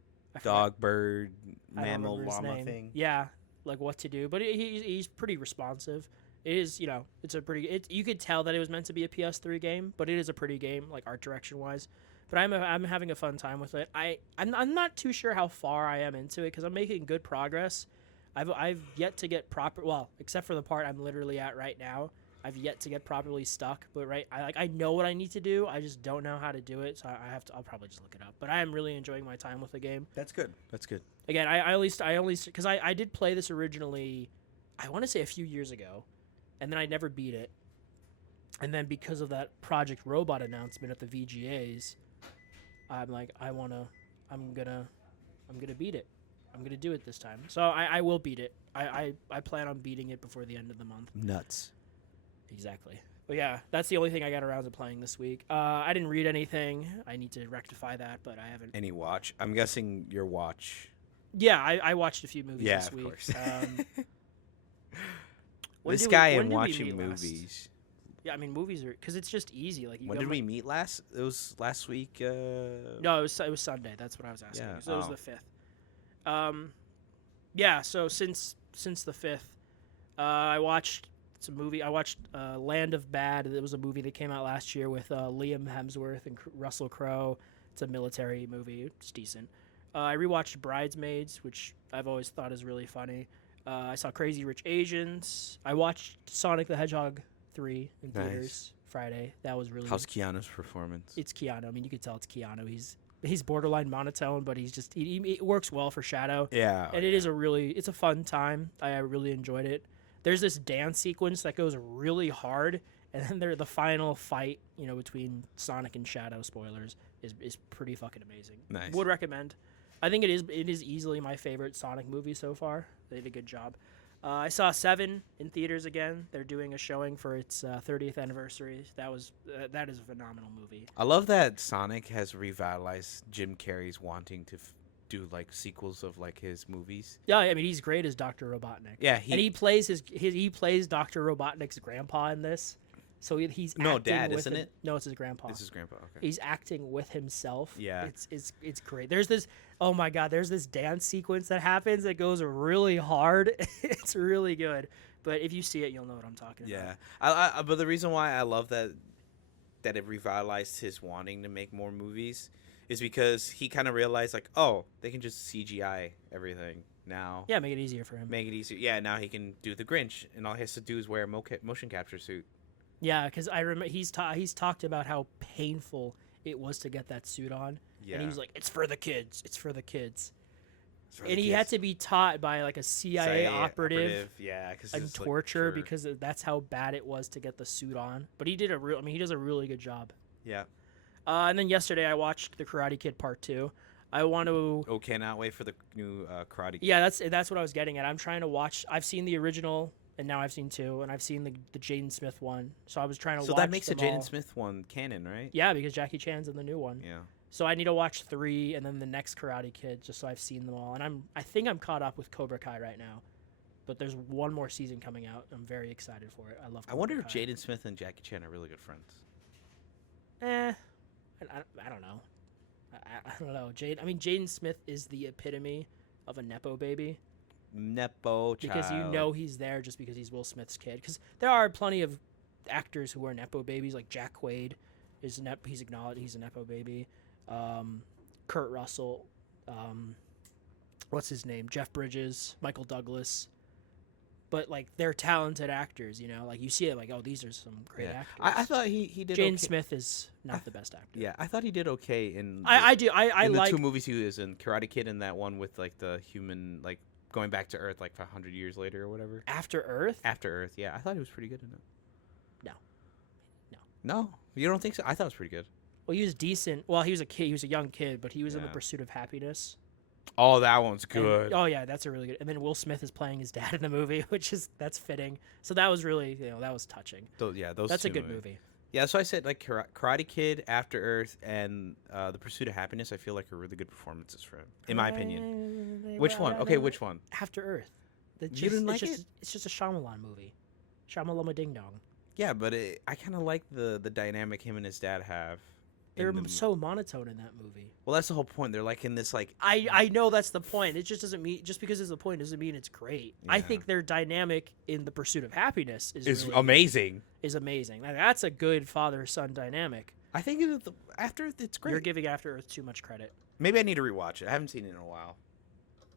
mammal, llama thing. Yeah, like what to do. But he's pretty responsive. It is, it's a pretty. You could tell that it was meant to be a PS3 game, but it is a pretty game, like art direction wise. But I'm having a fun time with it. I'm not too sure how far I am into it because I'm making good progress. I've yet to get proper. Well, except for the part I'm literally at right now. I've yet to get properly stuck, but I know what I need to do. I just don't know how to do it, so I'll probably just look it up. But I am really enjoying my time with the game. That's good. That's good. Again, I only because I did play this originally, I want to say a few years ago, and then I never beat it. And then because of that Project Robot announcement at the VGAs, I'm like, I'm gonna beat it. I'm gonna do it this time. So I will beat it. I plan on beating it before the end of the month. Nuts. Exactly. But yeah, that's the only thing I got around to playing this week. I didn't read anything. I need to rectify that, but I haven't. Any watch? I'm guessing your watch. Yeah, I watched a few movies this week. Course. This guy and watching movies. Yeah, I mean movies are because it's just easy. Like when did we meet last? It was last week. No, it was Sunday. That's what I was asking. Yeah. So it was the 5th. Yeah. So since the 5th, I watched some movie. I watched Land of Bad. It was a movie that came out last year with Liam Hemsworth and Russell Crowe. It's a military movie. It's decent. I rewatched Bridesmaids, which I've always thought is really funny. I saw Crazy Rich Asians. I watched Sonic the Hedgehog 3 in theaters Friday. That was really. How's Keanu's performance? It's Keanu. I mean, you can tell it's Keanu. He's borderline monotone, but he's just he works well for Shadow. Yeah, and it is it's a fun time. I really enjoyed it. There's this dance sequence that goes really hard, And then the final fight, between Sonic and Shadow, spoilers, is pretty fucking amazing. Nice. Would recommend. I think it is easily my favorite Sonic movie so far. They did a good job. I saw 7 in theaters again. They're doing a showing for its 30th anniversary. That is a phenomenal movie. I love that Sonic has revitalized Jim Carrey's wanting to do like sequels of like his movies. Yeah, I mean he's great as Dr. Robotnik. Yeah, and he plays he plays Dr. Robotnik's grandpa in this. So he's acting dad, with isn't it? No, it's his grandpa. It's his grandpa. Okay. He's acting with himself. Yeah, it's great. There's this there's this dance sequence that happens that goes really hard. It's really good. But if you see it, you'll know what I'm talking about. Yeah, but the reason why I love that it revitalized his wanting to make more movies is because he kind of realized like, oh, they can just CGI everything now. Yeah, make it easier for him. Make it easier. Yeah, now he can do the Grinch, and all he has to do is wear a motion capture suit. Yeah, because I remember he's talked about how painful it was to get that suit on, and he was like, "It's for the kids. It's for the kids." And he had to be taught by like a CIA operative yeah, and torture because that's how bad it was to get the suit on. But he does a really good job. Yeah. And then yesterday I watched The Karate Kid Part 2. I want to. Oh, cannot wait for the new Karate Kid. Yeah, that's what I was getting at. I'm trying to watch. I've seen the original. And now I've seen 2, and I've seen the Jaden Smith one. So I was trying to watch. So that makes them the Jaden all. Smith one canon, right? Yeah, because Jackie Chan's in the new one. Yeah. So I need to watch 3 and then the next Karate Kid just so I've seen them all. And I think I'm caught up with Cobra Kai right now. But there's one more season coming out. I'm very excited for it. I love Cobra I wonder if Kai. Jaden Smith and Jackie Chan are really good friends. I don't know. I don't know. Jaden Smith is the epitome of a Nepo baby. Nepo child. Because he's there just because he's Will Smith's kid. Because there are plenty of actors who are Nepo babies, like Jack Quaid he's acknowledged he's a Nepo baby. Kurt Russell, what's his name? Jeff Bridges, Michael Douglas. But like they're talented actors, like you see it like, oh, these are some great actors. I thought he did. Jaden Smith is not the best actor. Yeah, I thought he did okay in. I the 2 movies he was in, Karate Kid and that one with like the human like going back to Earth like 100 years later or whatever. After Earth. After Earth, yeah, I thought he was pretty good in it. No, you don't think so? I thought it was pretty good. Well, he was decent. Well, he was a kid. He was a young kid, but he was in The Pursuit of Happiness. Oh, that one's good. That's a really good. And then Will Smith is playing his dad in the movie, that's fitting. So that was really, that was touching. That's a good movie. Yeah, so I said like Karate Kid, After Earth, and The Pursuit of Happiness. I feel like are really good performances for him, in my opinion. Which one? Okay, which one? After Earth. You didn't like it? It's just a Shyamalan movie. Shyamalama Ding Dong. Yeah, but I kind of like the dynamic him and his dad have. They're so monotone in that movie. Well, that's the whole point. They're like in this like. I know that's the point. It just doesn't mean just because it's the point doesn't mean it's great. Yeah. I think their dynamic in The Pursuit of Happiness is really amazing. Is amazing. Like, that's a good father-son dynamic. I think After Earth, it's great. You're giving After Earth too much credit. Maybe I need to rewatch it. I haven't seen it in a while.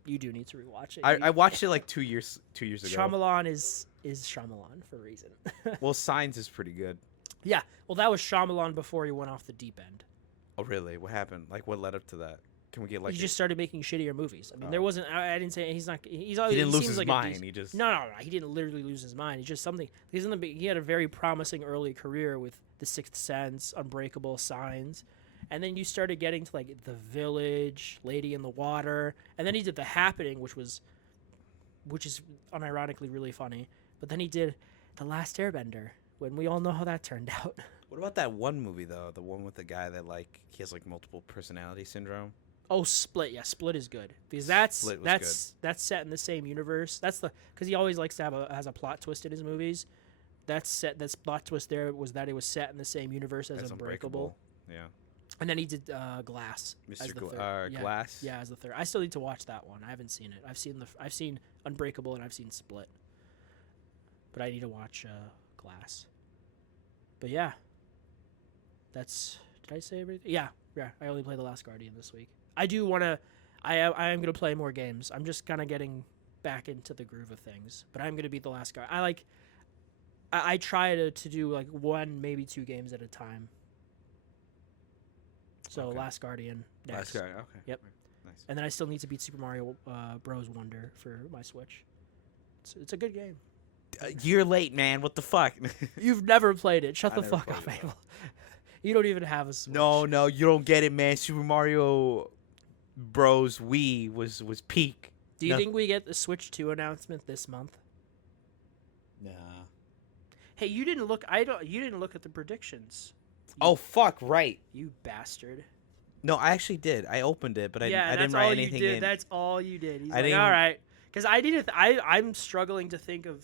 You do need to rewatch it. I watched it like 2 years ago. Shyamalan is Shyamalan for a reason. Well, Signs is pretty good. Yeah. Well, that was Shyamalan before he went off the deep end. Oh, really? What happened? Like, what led up to that? Can we get like? He just started making shittier movies. I mean, there wasn't. I didn't say he's not. He's always. He didn't lose his mind. He just. No. He didn't literally lose his mind. He's just something. Because he had a very promising early career with The Sixth Sense, Unbreakable, Signs, and then you started getting to like The Village, Lady in the Water, and then he did The Happening, which is unironically really funny. But then he did The Last Airbender, when we all know how that turned out. What about that one movie though? The one with the guy that like he has like multiple personality syndrome. Oh, Split. Yeah, Split is good because that's set in the same universe. Because he always likes to has a plot twist in his movies. That's plot twist there was that it was set in the same universe as Unbreakable. Yeah. And then he did Glass. Glass. Yeah, as the third. I still need to watch that one. I haven't seen it. I've seen Unbreakable and I've seen Split. But I need to watch Glass. But yeah. Did I say everything? Yeah. I only played The Last Guardian this week. I do want to. I am going to play more games. I'm just kind of getting back into the groove of things. But I'm going to beat The Last Guardian. I try to do like 1, maybe 2 games at a time. So okay. Last Guardian next. Last Guardian. Okay. Yep. Nice. And then I still need to beat Super Mario Bros. Wonder for my Switch. It's a good game. A year late, man. What the fuck? You've never played it. Shut I the never fuck played up, it, no. Abel. You don't even have a Switch. No, you don't get it, man. Super Mario Bros. Wii was peak. Do you No. think we get the Switch 2 announcement this month? Nah. Hey, you didn't look. You didn't look at the predictions. Oh fuck! Right. You bastard. No, I actually did. I opened it, but I Yeah, didn't that's write all anything you did. in. That's all you did. He's I like, didn't- all right, because I didn't. I'm struggling to think of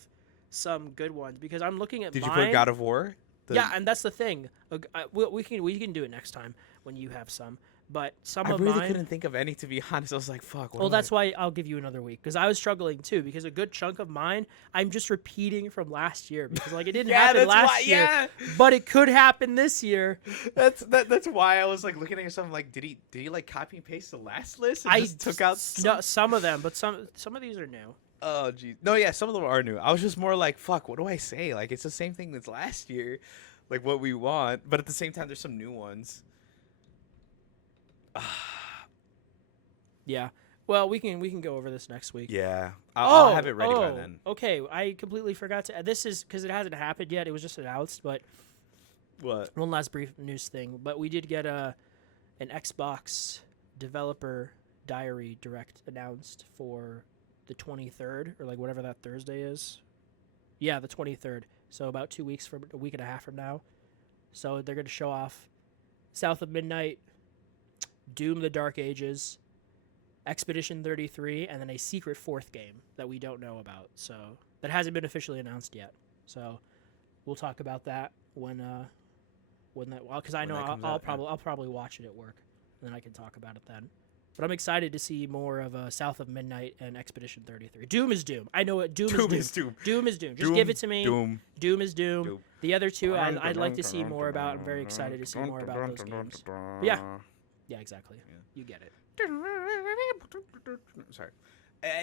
some good ones because I'm looking at Did you mine. put God of War? Yeah, and that's the thing. We can do it next time when you have some. But some I of really mine. couldn't think of any, to be honest. I was like, fuck. Well, that's why I'll give you another week because I was struggling too. Because a good chunk of mine, I'm just repeating from last year because like it didn't happen last year, Yeah, but it could happen this year. that's why I was like looking at something like, did he like copy and paste the last list? And just took out no, some of them, but some of these are new. Oh, geez. No, yeah, some of them are new. I was just more like, fuck, what do I say? Like, it's the same thing as last year, like what we want, but at the same time, there's some new ones. Yeah. Well, we can go over this next week. Yeah, I'll have it ready by Oh, then. okay. I completely forgot to. This is because it hasn't happened yet. It was just announced, but What? one last brief news thing. But we did get an Xbox developer diary direct announced for the 23rd or like whatever that Thursday is. Yeah, the 23rd. So about 2 weeks from a week and a half from now. So they're going to show off South of Midnight, Doom: The Dark Ages, Expedition 33, and then a secret fourth game that we don't know about. So that hasn't been officially announced yet. So we'll talk about that when that, because I When know that comes I'll out, yeah. probably watch it at work, and then I can talk about it then. But I'm excited to see more of South of Midnight and Expedition 33. Doom is Doom. I know it. Doom is Doom. Doom is Doom. Just give it to me. Doom is Doom. Doom. The other two I'd like to see more about. I'm very excited to see more about those games. But yeah. Yeah, exactly. Yeah. You get it. Sorry.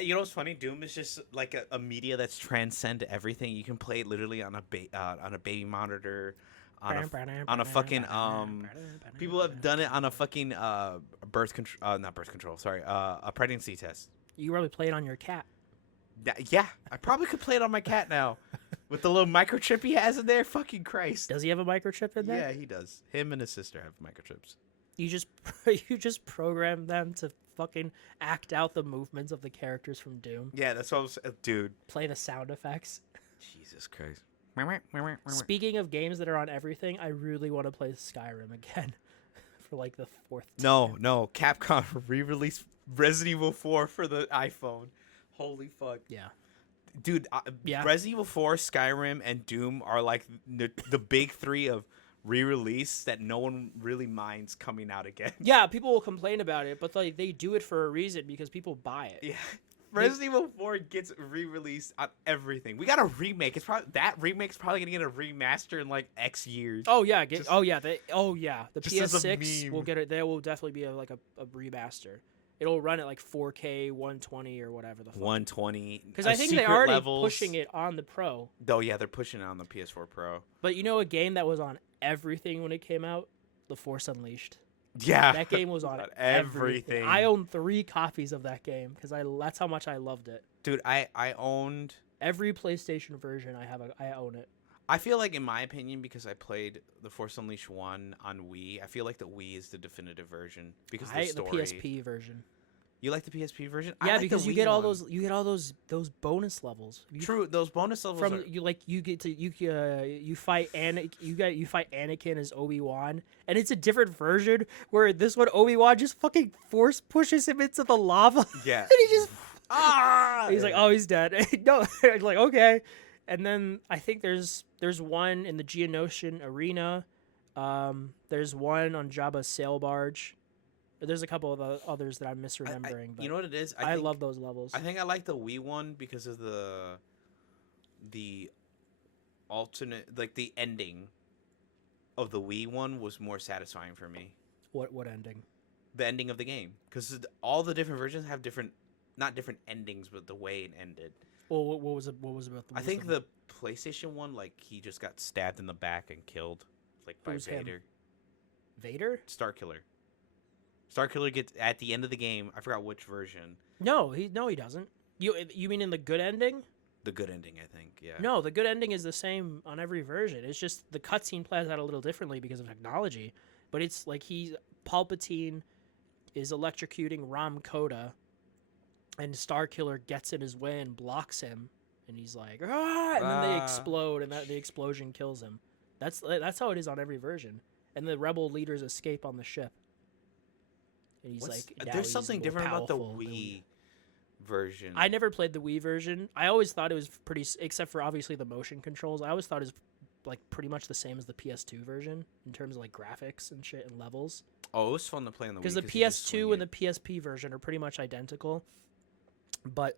You know what's funny? Doom is just like a media that's transcend everything. You can play it literally on a baby monitor, on a fucking People have done it on a fucking birth control, not birth control. Sorry, a pregnancy test. You probably play it on your cat. Yeah, I probably could play it on my cat now, with the little microchip he has in there. Fucking Christ. Does he have a microchip in there? Yeah, he does. Him and his sister have microchips. You just program them to fucking act out the movements of the characters from Doom. Yeah, that's what I was. Dude. Play the sound effects. Jesus Christ. Speaking of games that are on everything, I really want to play Skyrim again for like the fourth time. No. Capcom re-released Resident Evil 4 for the iPhone. Holy fuck. Yeah. Dude, Yeah. Resident Evil 4, Skyrim, and Doom are like the big three of re-release that no one really minds coming out again. Yeah, people will complain about it, but like they do it for a reason because people buy it. Yeah. Resident Evil 4 gets re-released on everything. We got a remake. That remake's probably gonna get a remaster in like X years. Oh yeah, Just- the just as a PS6 will meme. get it. There will definitely be a remaster. It'll run at like 4K 120 or whatever the fuck. 120. Because I think they're already pushing it on the Pro. Oh yeah, they're pushing it on the PS4 Pro. But you know a game that was on everything when it came out? The Force Unleashed. Yeah, That game was on On everything. everything. I own 3 copies of that game because that's how much I loved it. Dude, I owned. Every PlayStation version I own it. I feel like, in my opinion, because I played the Force Unleashed 1 on Wii, I feel like the Wii is the definitive version because the The story. PSP version. You like the PSP version? I Yeah, like because the you Wii get all one. those bonus levels. True, those bonus levels. From are, you fight Anakin as Obi-Wan, and it's a different version where this one Obi-Wan just fucking force pushes him into the lava. yeah. And he just he's like, oh, he's dead. No, like okay. And then I think there's one in the Geonosian arena. There's one on Jabba's sail barge. There's a couple of others that I'm misremembering. But you know what it is? I think, love those levels. I think I like the Wii one because of the alternate, like the ending of the Wii one was more satisfying for me. What ending? The ending of the game, because all the different versions have not different endings, but the way it ended. Well, what was it? What was about the? I think the PlayStation one, like he just got stabbed in the back and killed, like by Who's him? Vader. Vader? Starkiller. Starkiller gets at the end of the game. I forgot which version. No, he doesn't. You mean in the good ending? The good ending, I think. Yeah. No, the good ending is the same on every version. It's just the cutscene plays out a little differently because of technology. But it's like Palpatine is electrocuting Ram Koda, and Starkiller gets in his way and blocks him, and he's like, ah! And then they explode, and the explosion kills him. That's how it is on every version. And the rebel leaders escape on the ship. And he's like, there's something different about the Wii version. I never played the Wii version. I always thought it was pretty, except for obviously the motion controls. I always thought it was like pretty much the same as the PS2 version in terms of like graphics and shit and levels. Oh, it was fun to play on the Wii. Because the PS2 and the PSP version are pretty much identical, but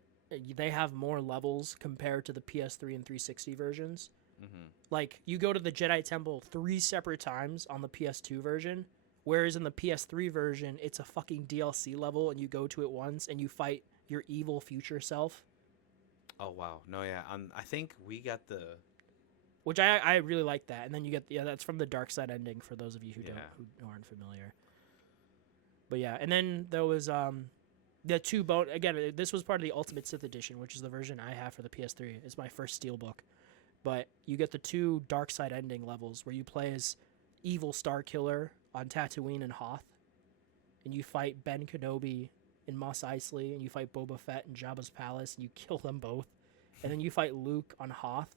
they have more levels compared to the PS3 and 360 versions. Mm-hmm. Like, you go to the Jedi Temple 3 separate times on the PS2 version, whereas in the PS3 version, it's a fucking DLC level, and you go to it once, and you fight your evil future self. Oh, wow. No, yeah. I think we got the... Which I really like that. And then you get... Yeah, that's from the Dark Side ending, for those of you who aren't familiar. But yeah, and then there was... the two bone... Again, this was part of the Ultimate Sith Edition, which is the version I have for the PS3. It's my first Steelbook. But you get the 2 Dark Side ending levels where you play as evil Starkiller on Tatooine and Hoth, and you fight Ben Kenobi in Mos Eisley, and you fight Boba Fett in Jabba's palace, and you kill them both. And then you fight Luke on Hoth,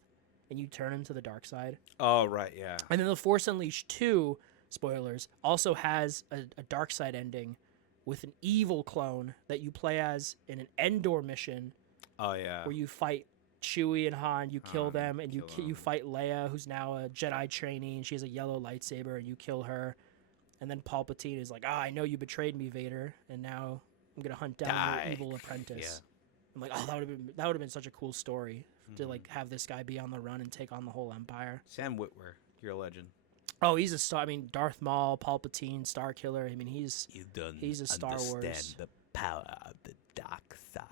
and you turn him to the dark side. Oh, right, yeah. And then The Force Unleashed 2, spoilers, also has a dark side ending with an evil clone that you play as in an Endor mission. Oh, yeah. Where you fight Chewie and Han, you kill them, and you fight Leia, who's now a Jedi trainee, and she has a yellow lightsaber, and you kill her. And then Palpatine is like, I know you betrayed me, Vader, and now I'm gonna hunt down your evil apprentice. Yeah. I'm like, that would have been such a cool story to like have this guy be on the run and take on the whole Empire. Sam Witwer, you're a legend. Oh, he's a star. I mean, Darth Maul, Palpatine, Starkiller. I mean, he's a Star Wars. Understand the power of the dark side.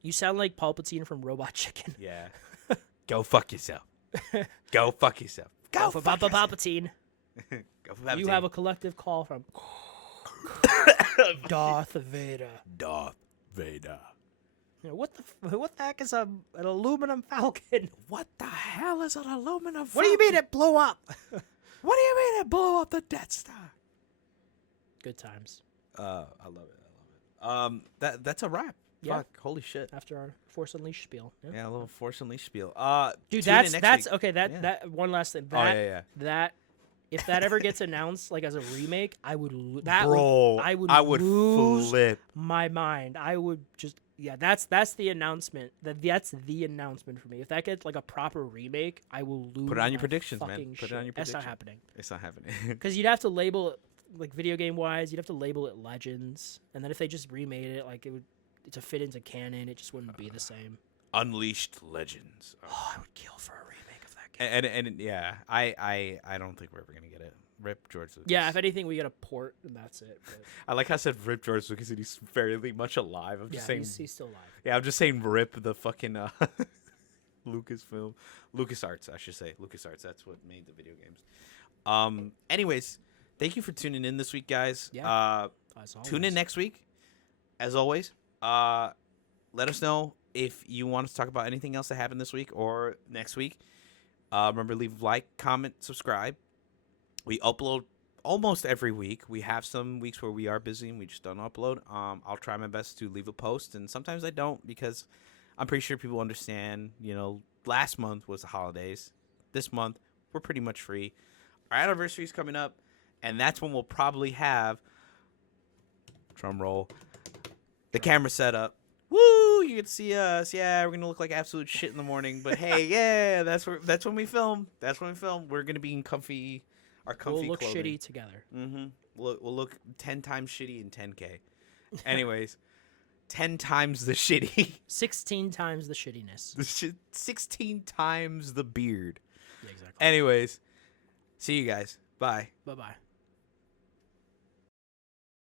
You sound like Palpatine from Robot Chicken. Yeah. Go fuck yourself. Go fuck yourself. Go for Papa Palpatine. Go for Palpatine. You have a collective call from Darth Vader. Darth Vader. You know, what the heck is an aluminum falcon? What the hell is an aluminum falcon? What do you mean it blew up? What do you mean it blew up the Death Star? Good times. I love it. That's a wrap. Yeah. Fuck, holy shit. After our Force Unleashed spiel. Yeah, a little Force Unleashed spiel. Dude, that's okay. That one last thing. That if that ever gets announced like as a remake, I would I would lose flip my mind. I would just that's the announcement. That's the announcement for me. If that gets like a proper remake, I will lose. Put it on your predictions, man. Put shit. it on your predictions. That's not happening. It's not happening. Because you'd have to label it like video game wise. You'd have to label it Legends, and then if they just remade it, like it would. To fit into canon, it just wouldn't be the same. Unleashed Legends. Oh, I would kill for a remake of that game. And yeah, I don't think we're ever gonna get it. Rip George Lucas. Yeah, if anything, we get a port, and that's it. But... I like how I said Rip George Lucas, and he's fairly much alive. I'm just saying he's still alive. Yeah, I'm just saying Rip the fucking Lucasfilm, LucasArts, I should say LucasArts. That's what made the video games. Anyways, thank you for tuning in this week, guys. Yeah. Tune in next week, as always. Let us know if you want us to talk about anything else that happened this week or next week. Remember, leave like, comment, subscribe. We upload almost every week. We have some weeks where we are busy and we just don't upload. I'll try my best to leave a post, and sometimes I don't because I'm pretty sure people understand. You know, last month was the holidays. This month, we're pretty much free. Our anniversary is coming up, and that's when we'll probably have, drum roll, the camera set up. Woo! You can see us. Yeah, we're gonna look like absolute shit in the morning. But hey, yeah, that's when we film. That's when we film. We're gonna be in our comfy We'll look clothing. shitty together. Mm-hmm. We'll look 10 times shitty in 10K. Anyways, 10 times the shitty. 16 times the shittiness. 16 times the beard. Yeah, exactly. Anyways, see you guys. Bye. Bye-bye.